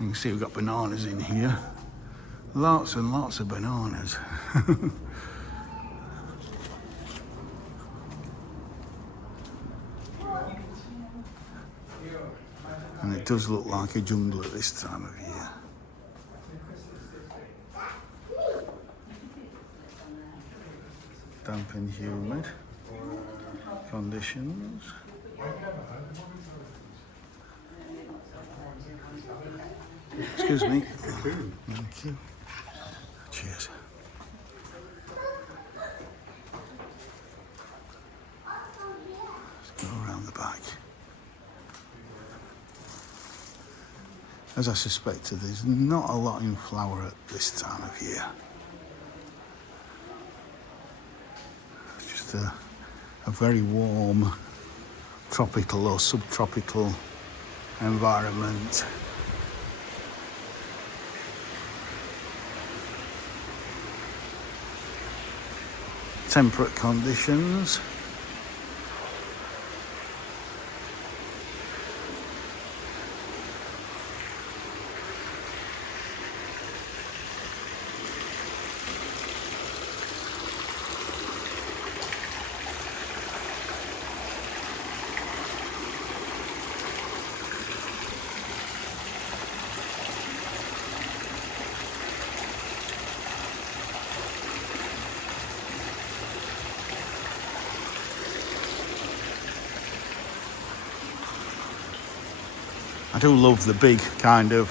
You can see we've got bananas in here. Lots and lots of bananas. And it does look like a jungle at this time of year. Damp and humid conditions. Excuse me. Thank you. Cheers. Let's go around the back. As I suspected, there's not a lot in flower at this time of year. It's just a very warm tropical or subtropical environment. Temperate conditions. I do love the big kind of,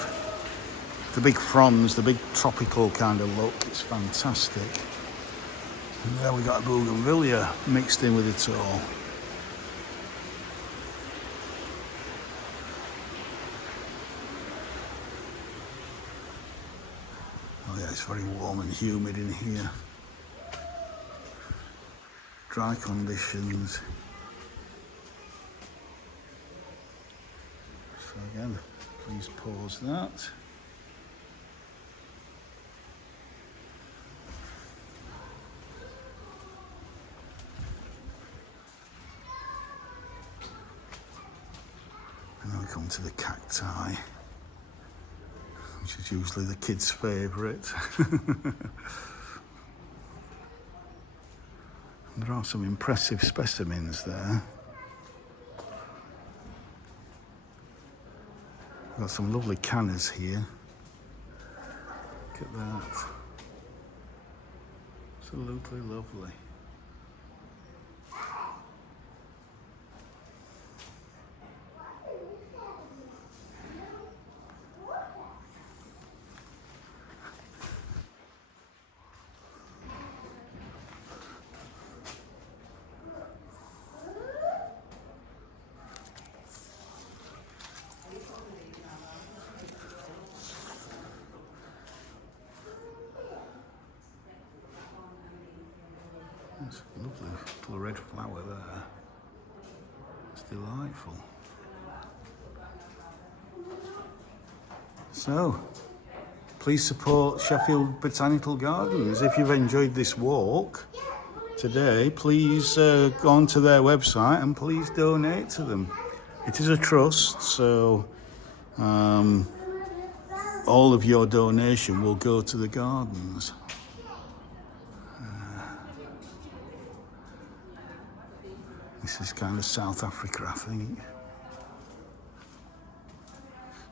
the big fronds, the big tropical kind of look. It's fantastic. And there we got a Bougainville mixed in with it all. Oh yeah, it's very warm and humid in here. Dry conditions. So again, please pause that. And then we come to the cacti, which is usually the kids' favourite. There are some impressive specimens there. We've got some lovely cannas here. Look at that. Absolutely lovely. That's a lovely little red flower there. It's delightful. So, please support Sheffield Botanical Gardens. If you've enjoyed this walk today, please go onto their website and please donate to them. It is a trust, so all of your donation will go to the gardens. This is kind of South Africa, I think.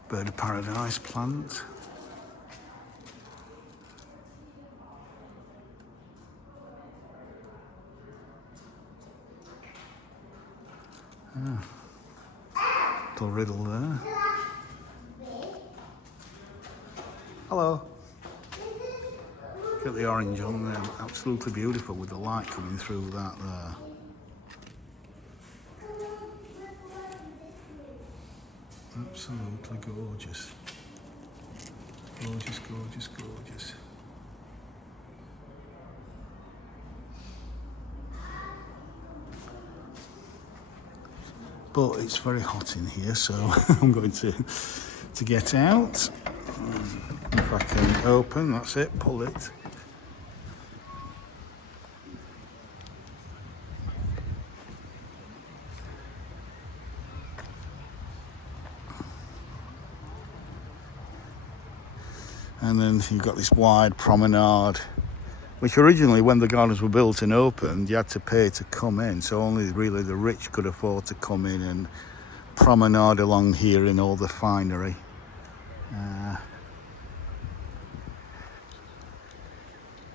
Bird of paradise plant. Little riddle there. Hello. Look at the orange on there. Absolutely beautiful with the light coming through that there. Absolutely gorgeous. Gorgeous, gorgeous, gorgeous. But it's very hot in here, so I'm going to get out. If I can open, that's it, pull it. And then you've got this wide promenade, which originally, when the gardens were built and opened, you had to pay to come in. So only really the rich could afford to come in and promenade along here in all the finery.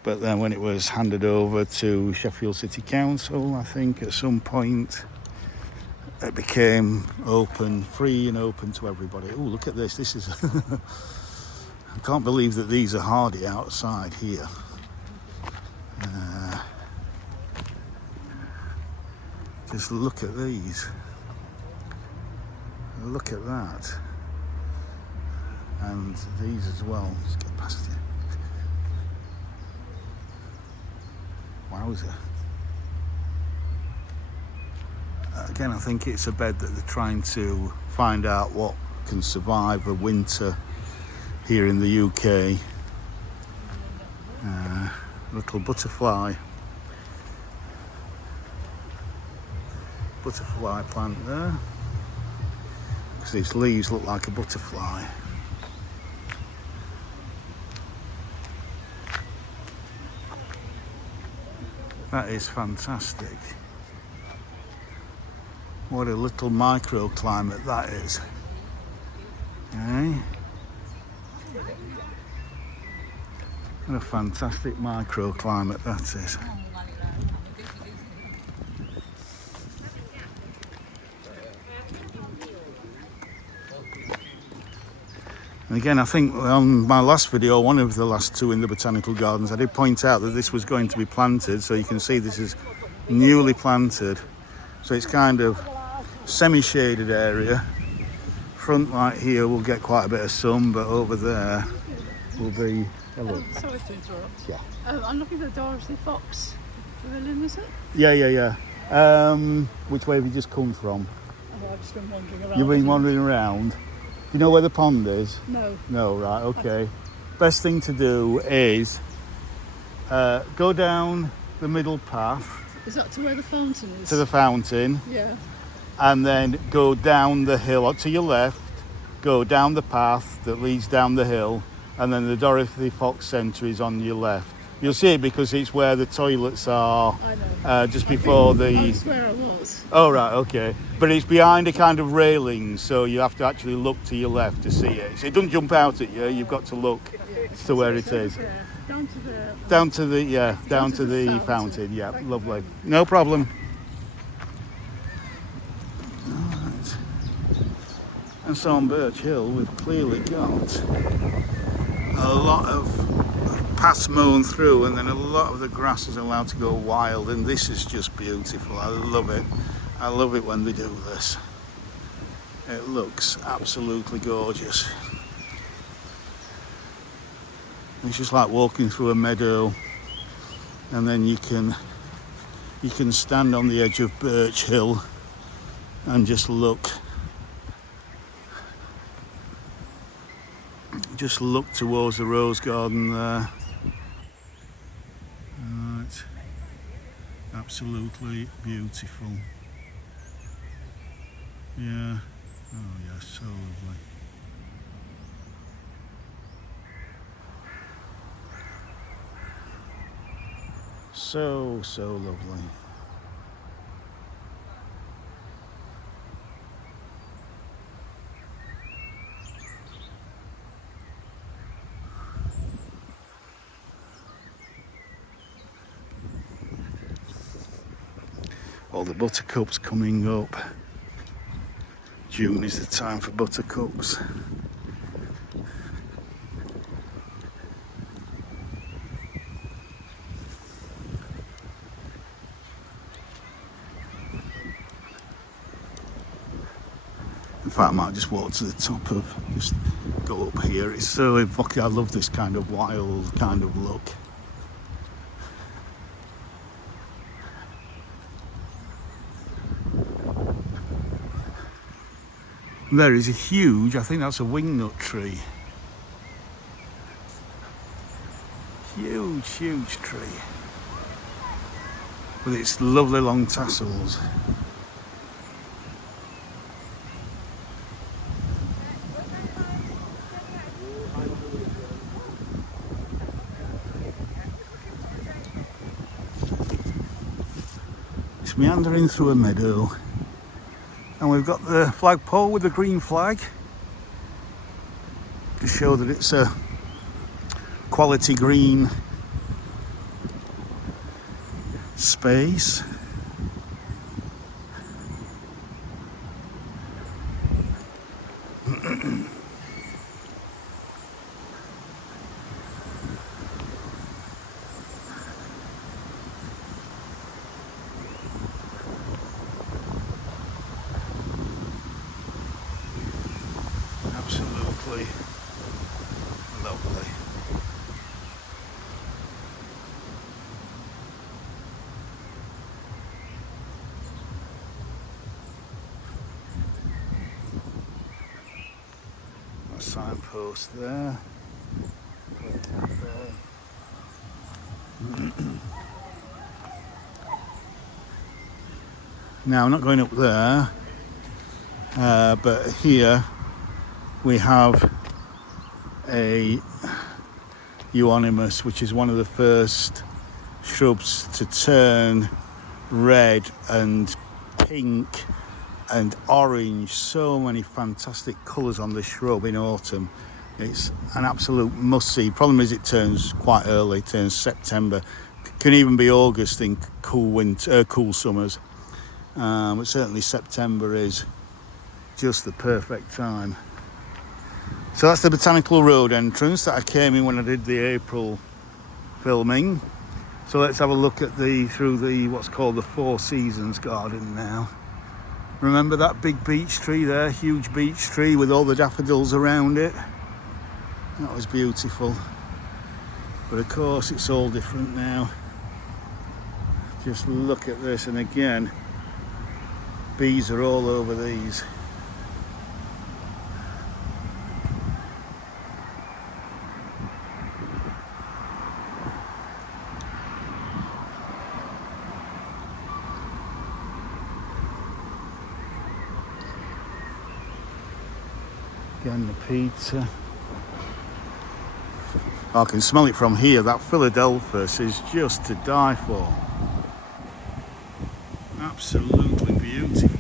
But then when it was handed over to Sheffield City Council, I think at some point, it became open, free and open to everybody. Oh, look at this. This is... I can't believe that these are hardy outside here. Just look at these. Look at that. And these as well. Let's get past here. Wowza. Again, I think it's a bed that they're trying to find out what can survive a winter here in the UK. Little butterfly plant there, because these leaves look like a butterfly. That is fantastic. What a little microclimate that is. Okay. What a fantastic microclimate that is. And again, I think on my last video, one of the last two in the Botanical Gardens, I did point out that this was going to be planted. So you can see this is newly planted. So it's kind of semi-shaded area. Front light here will get quite a bit of sun, but over there will be... Hello. Oh, sorry to interrupt. Yeah. I'm looking for Dorothy Fox Pavilion, is it? Yeah. Which way have you just come from? Oh, I've just been wandering around. You've been wandering around. Do you know where the pond is? No. No, right, okay. Best thing to do is go down the middle path Is that to where the fountain is? to the fountain, Yeah. and then go down the hill to your left, go down the path that leads down the hill, and then the Dorothy Fox Centre is on your left. You'll see it because it's where the toilets are, I know. just before That's where I was. Oh, right, okay. But it's behind a kind of railing, so you have to actually look to your left to see it. So it doesn't jump out at you, you've got to look to where it is. Yeah. Down to the... Down to the fountain, yeah, lovely. No problem. Alright. And so on Birch Hill, we've clearly got a lot of paths mown through, and then a lot of the grass is allowed to go wild, and this is just beautiful. I love it. I love it when they do this. It looks absolutely gorgeous. It's just like walking through a meadow, and then you can stand on the edge of Birch Hill and just look towards the rose garden there. Right. Absolutely beautiful. Yeah. Oh yeah, so lovely. So lovely. All the buttercups coming up. June is the time for buttercups. In fact, I might just walk to the top of, just go up here. It's so evocative. I love this kind of wild kind of look. There is a huge, I think that's a wingnut tree. Huge tree. With its lovely long tassels. It's meandering through a meadow. And we've got the flagpole with the green flag to show that it's a quality green space. Absolutely lovely. A signpost there. Now I'm not going up there, but here we have a euonymus, which is one of the first shrubs to turn red and pink and orange. So many fantastic colours on this shrub in autumn. It's an absolute must-see. Problem is it turns quite early, it turns September. Can even be August in cool summers. But certainly September is just the perfect time So that's the Botanical Road entrance that I came in when I did the April filming. So let's have a look at through the what's called the Four Seasons garden now. Remember that big beech tree there, huge beech tree with all the daffodils around it? That was beautiful. But of course it's all different now. Just look at this, and again, bees are all over these. Again, the pizza. I can smell it from here. That Philadelphus is just to die for. Absolutely beautiful.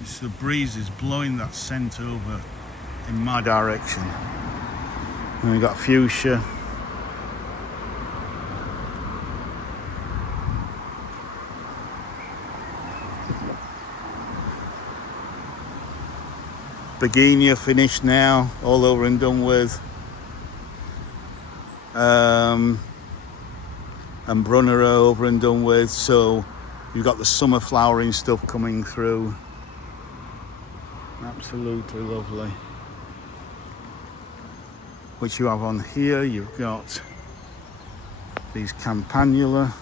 It's the breeze is blowing that scent over in my direction. And we've got fuchsia. Begonia finished now, all over and done with. And Brunnera over and done with. So you've got the summer flowering stuff coming through. Absolutely lovely. Which you have on here, you've got these campanula.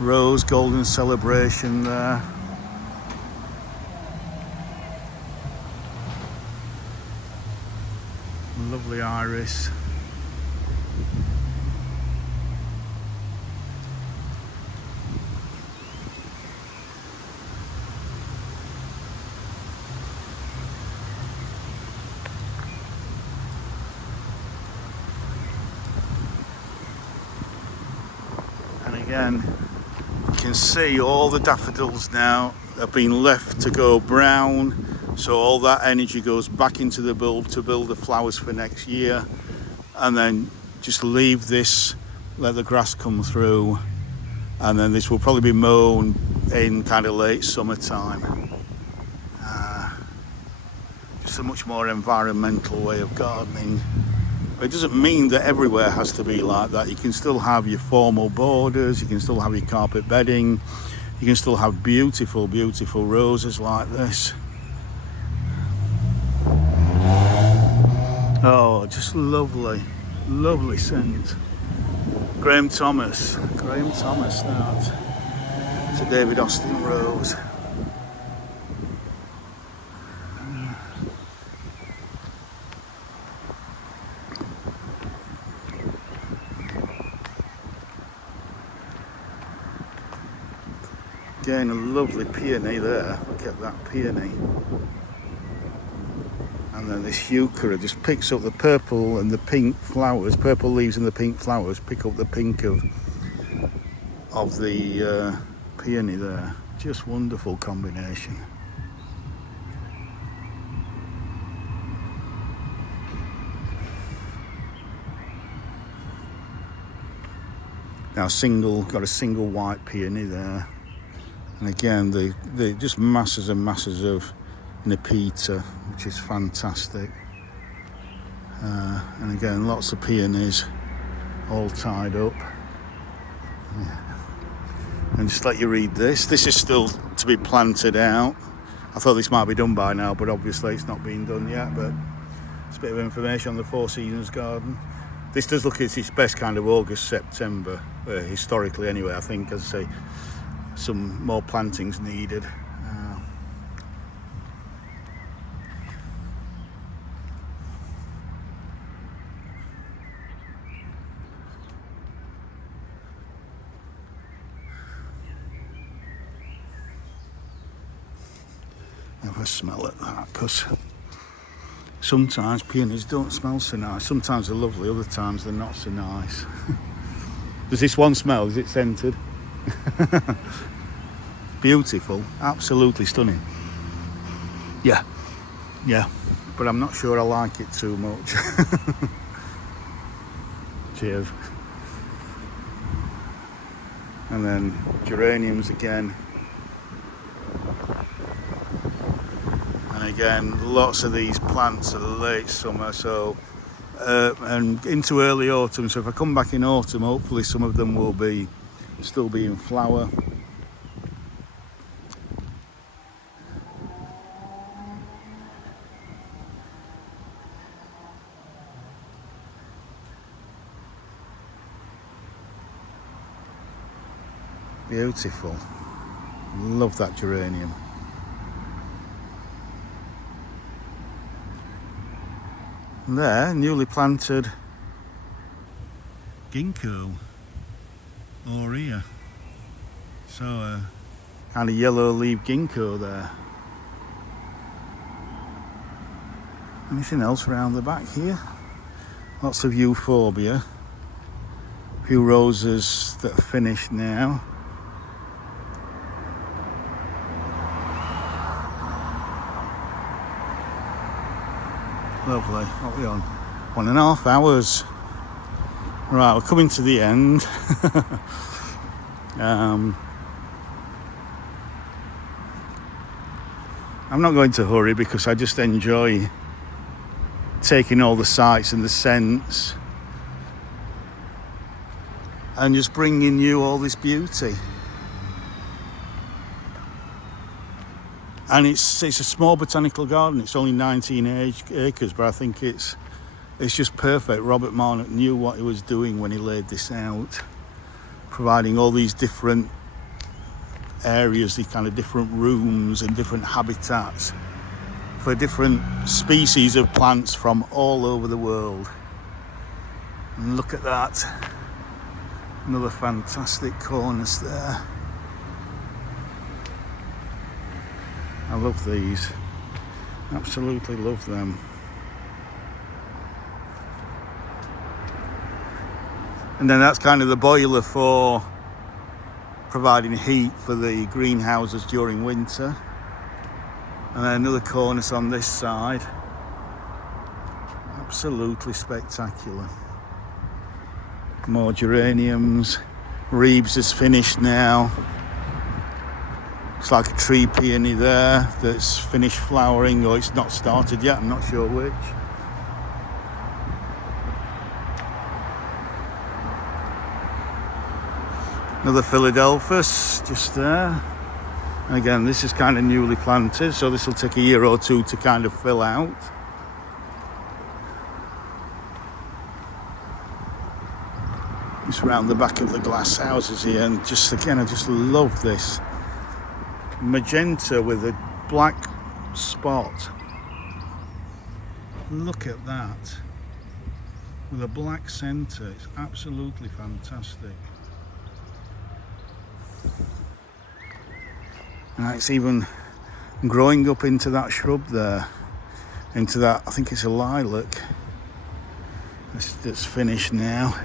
Rose Golden Celebration there. Lovely iris. And again, you can see all the daffodils now have been left to go brown, so all that energy goes back into the bulb to build the flowers for next year, and then just leave this, let the grass come through, and then this will probably be mown in kind of late summertime. Just a much more environmental way of gardening. It doesn't mean that everywhere has to be like that. You can still have your formal borders, you can still have your carpet bedding, you can still have beautiful, beautiful roses like this. Oh, just lovely, lovely scent. Graham Thomas that. It's a David Austin rose. Again, a lovely peony there. Look at that peony. And then this heuchera just picks up the purple and the pink flowers, purple leaves and the pink flowers, pick up the pink of the peony there. Just wonderful combination. Now got a single white peony there. And again, the just masses and masses of Nepeta, which is fantastic. And again, lots of peonies all tied up. Yeah. And just let you read this. This is still to be planted out. I thought this might be done by now, but obviously it's not been done yet. But it's a bit of information on the Four Seasons garden. This does look at its best kind of August, September, historically anyway. I think, as I say, some more plantings needed. Have a smell at that, because sometimes peonies don't smell so nice. Sometimes they're lovely, other times they're not so nice. Does this one smell? Is it scented? Beautiful, absolutely stunning. Yeah, but I'm not sure I like it too much. Cheers. And then geraniums again. again, lots of these plants are late summer, so and into early autumn. So if I come back in autumn, hopefully some of them will still be in flower. Beautiful. Love that geranium. And there, newly planted ginkgo aurea. So kind of yellow leaf ginkgo there. Anything else around the back here? Lots of euphorbia. A few roses that are finished now. Lovely. What are we on? 1.5 hours. Right, we're coming to the end. I'm not going to hurry because I just enjoy taking all the sights and the scents and just bringing you all this beauty. And it's a small botanical garden. It's only 19 acres, but I think it's just perfect. Robert Marnock knew what he was doing when he laid this out, providing all these different areas, these kind of different rooms and different habitats for different species of plants from all over the world. And look at that. Another fantastic cornice there. I love these. Absolutely love them. And then that's kind of the boiler for providing heat for the greenhouses during winter. And then another cornice on this side. Absolutely spectacular. More geraniums. Reeves is finished now. It's like a tree peony there that's finished flowering, or it's not started yet, I'm not sure which. Another Philadelphus just there. And again, this is kind of newly planted, so this will take a year or two to kind of fill out. Just round the back of the glass houses here, and just again, I just love this. Magenta with a black spot. Look at that. With a black centre. It's absolutely fantastic. And it's even growing up into that shrub there. Into that, I think it's a lilac. That's finished now.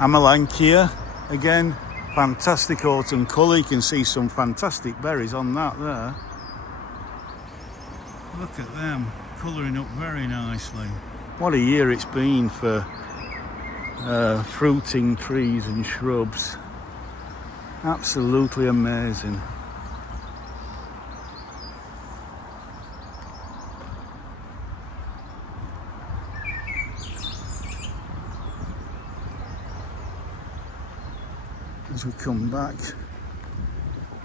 Amelanchier, again, fantastic autumn colour. You can see some fantastic berries on that there. Look at them, colouring up very nicely. What a year it's been for fruiting trees and shrubs. Absolutely amazing. As we come back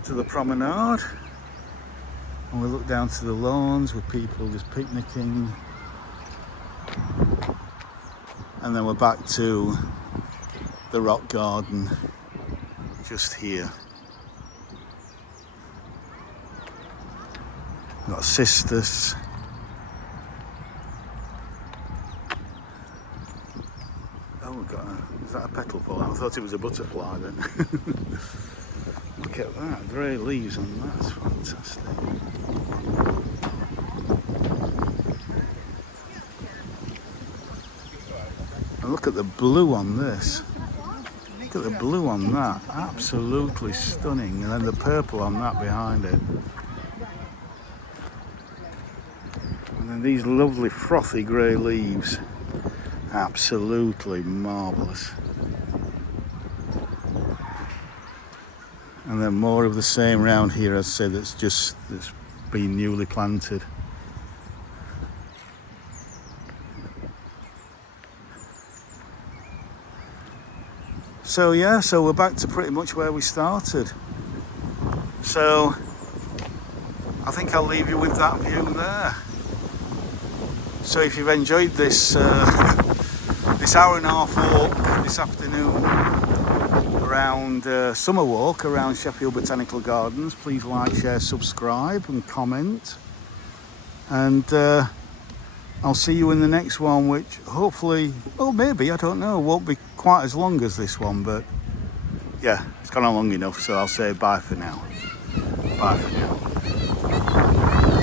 to the promenade, and we look down to the lawns with people just picnicking, and then we're back to the rock garden just here. We've got cistus. Oh, we've got is that a petal fall out? I thought it was a butterfly then. Look at that, grey leaves on that, that's fantastic. And look at the blue on this. Look at the blue on that, absolutely stunning. And then the purple on that behind it. And then these lovely frothy grey leaves. Absolutely marvellous. And then more of the same round here, I'd say, that's been newly planted. So yeah, so we're back to pretty much where we started. So I think I'll leave you with that view there. So if you've enjoyed this this hour and a half walk this afternoon around summer walk around Sheffield Botanical Gardens, please like, share, subscribe and comment. And I'll see you in the next one, which hopefully, well, maybe, I don't know, won't be quite as long as this one, but yeah, it's gone on long enough, so I'll say bye for now. Bye for now.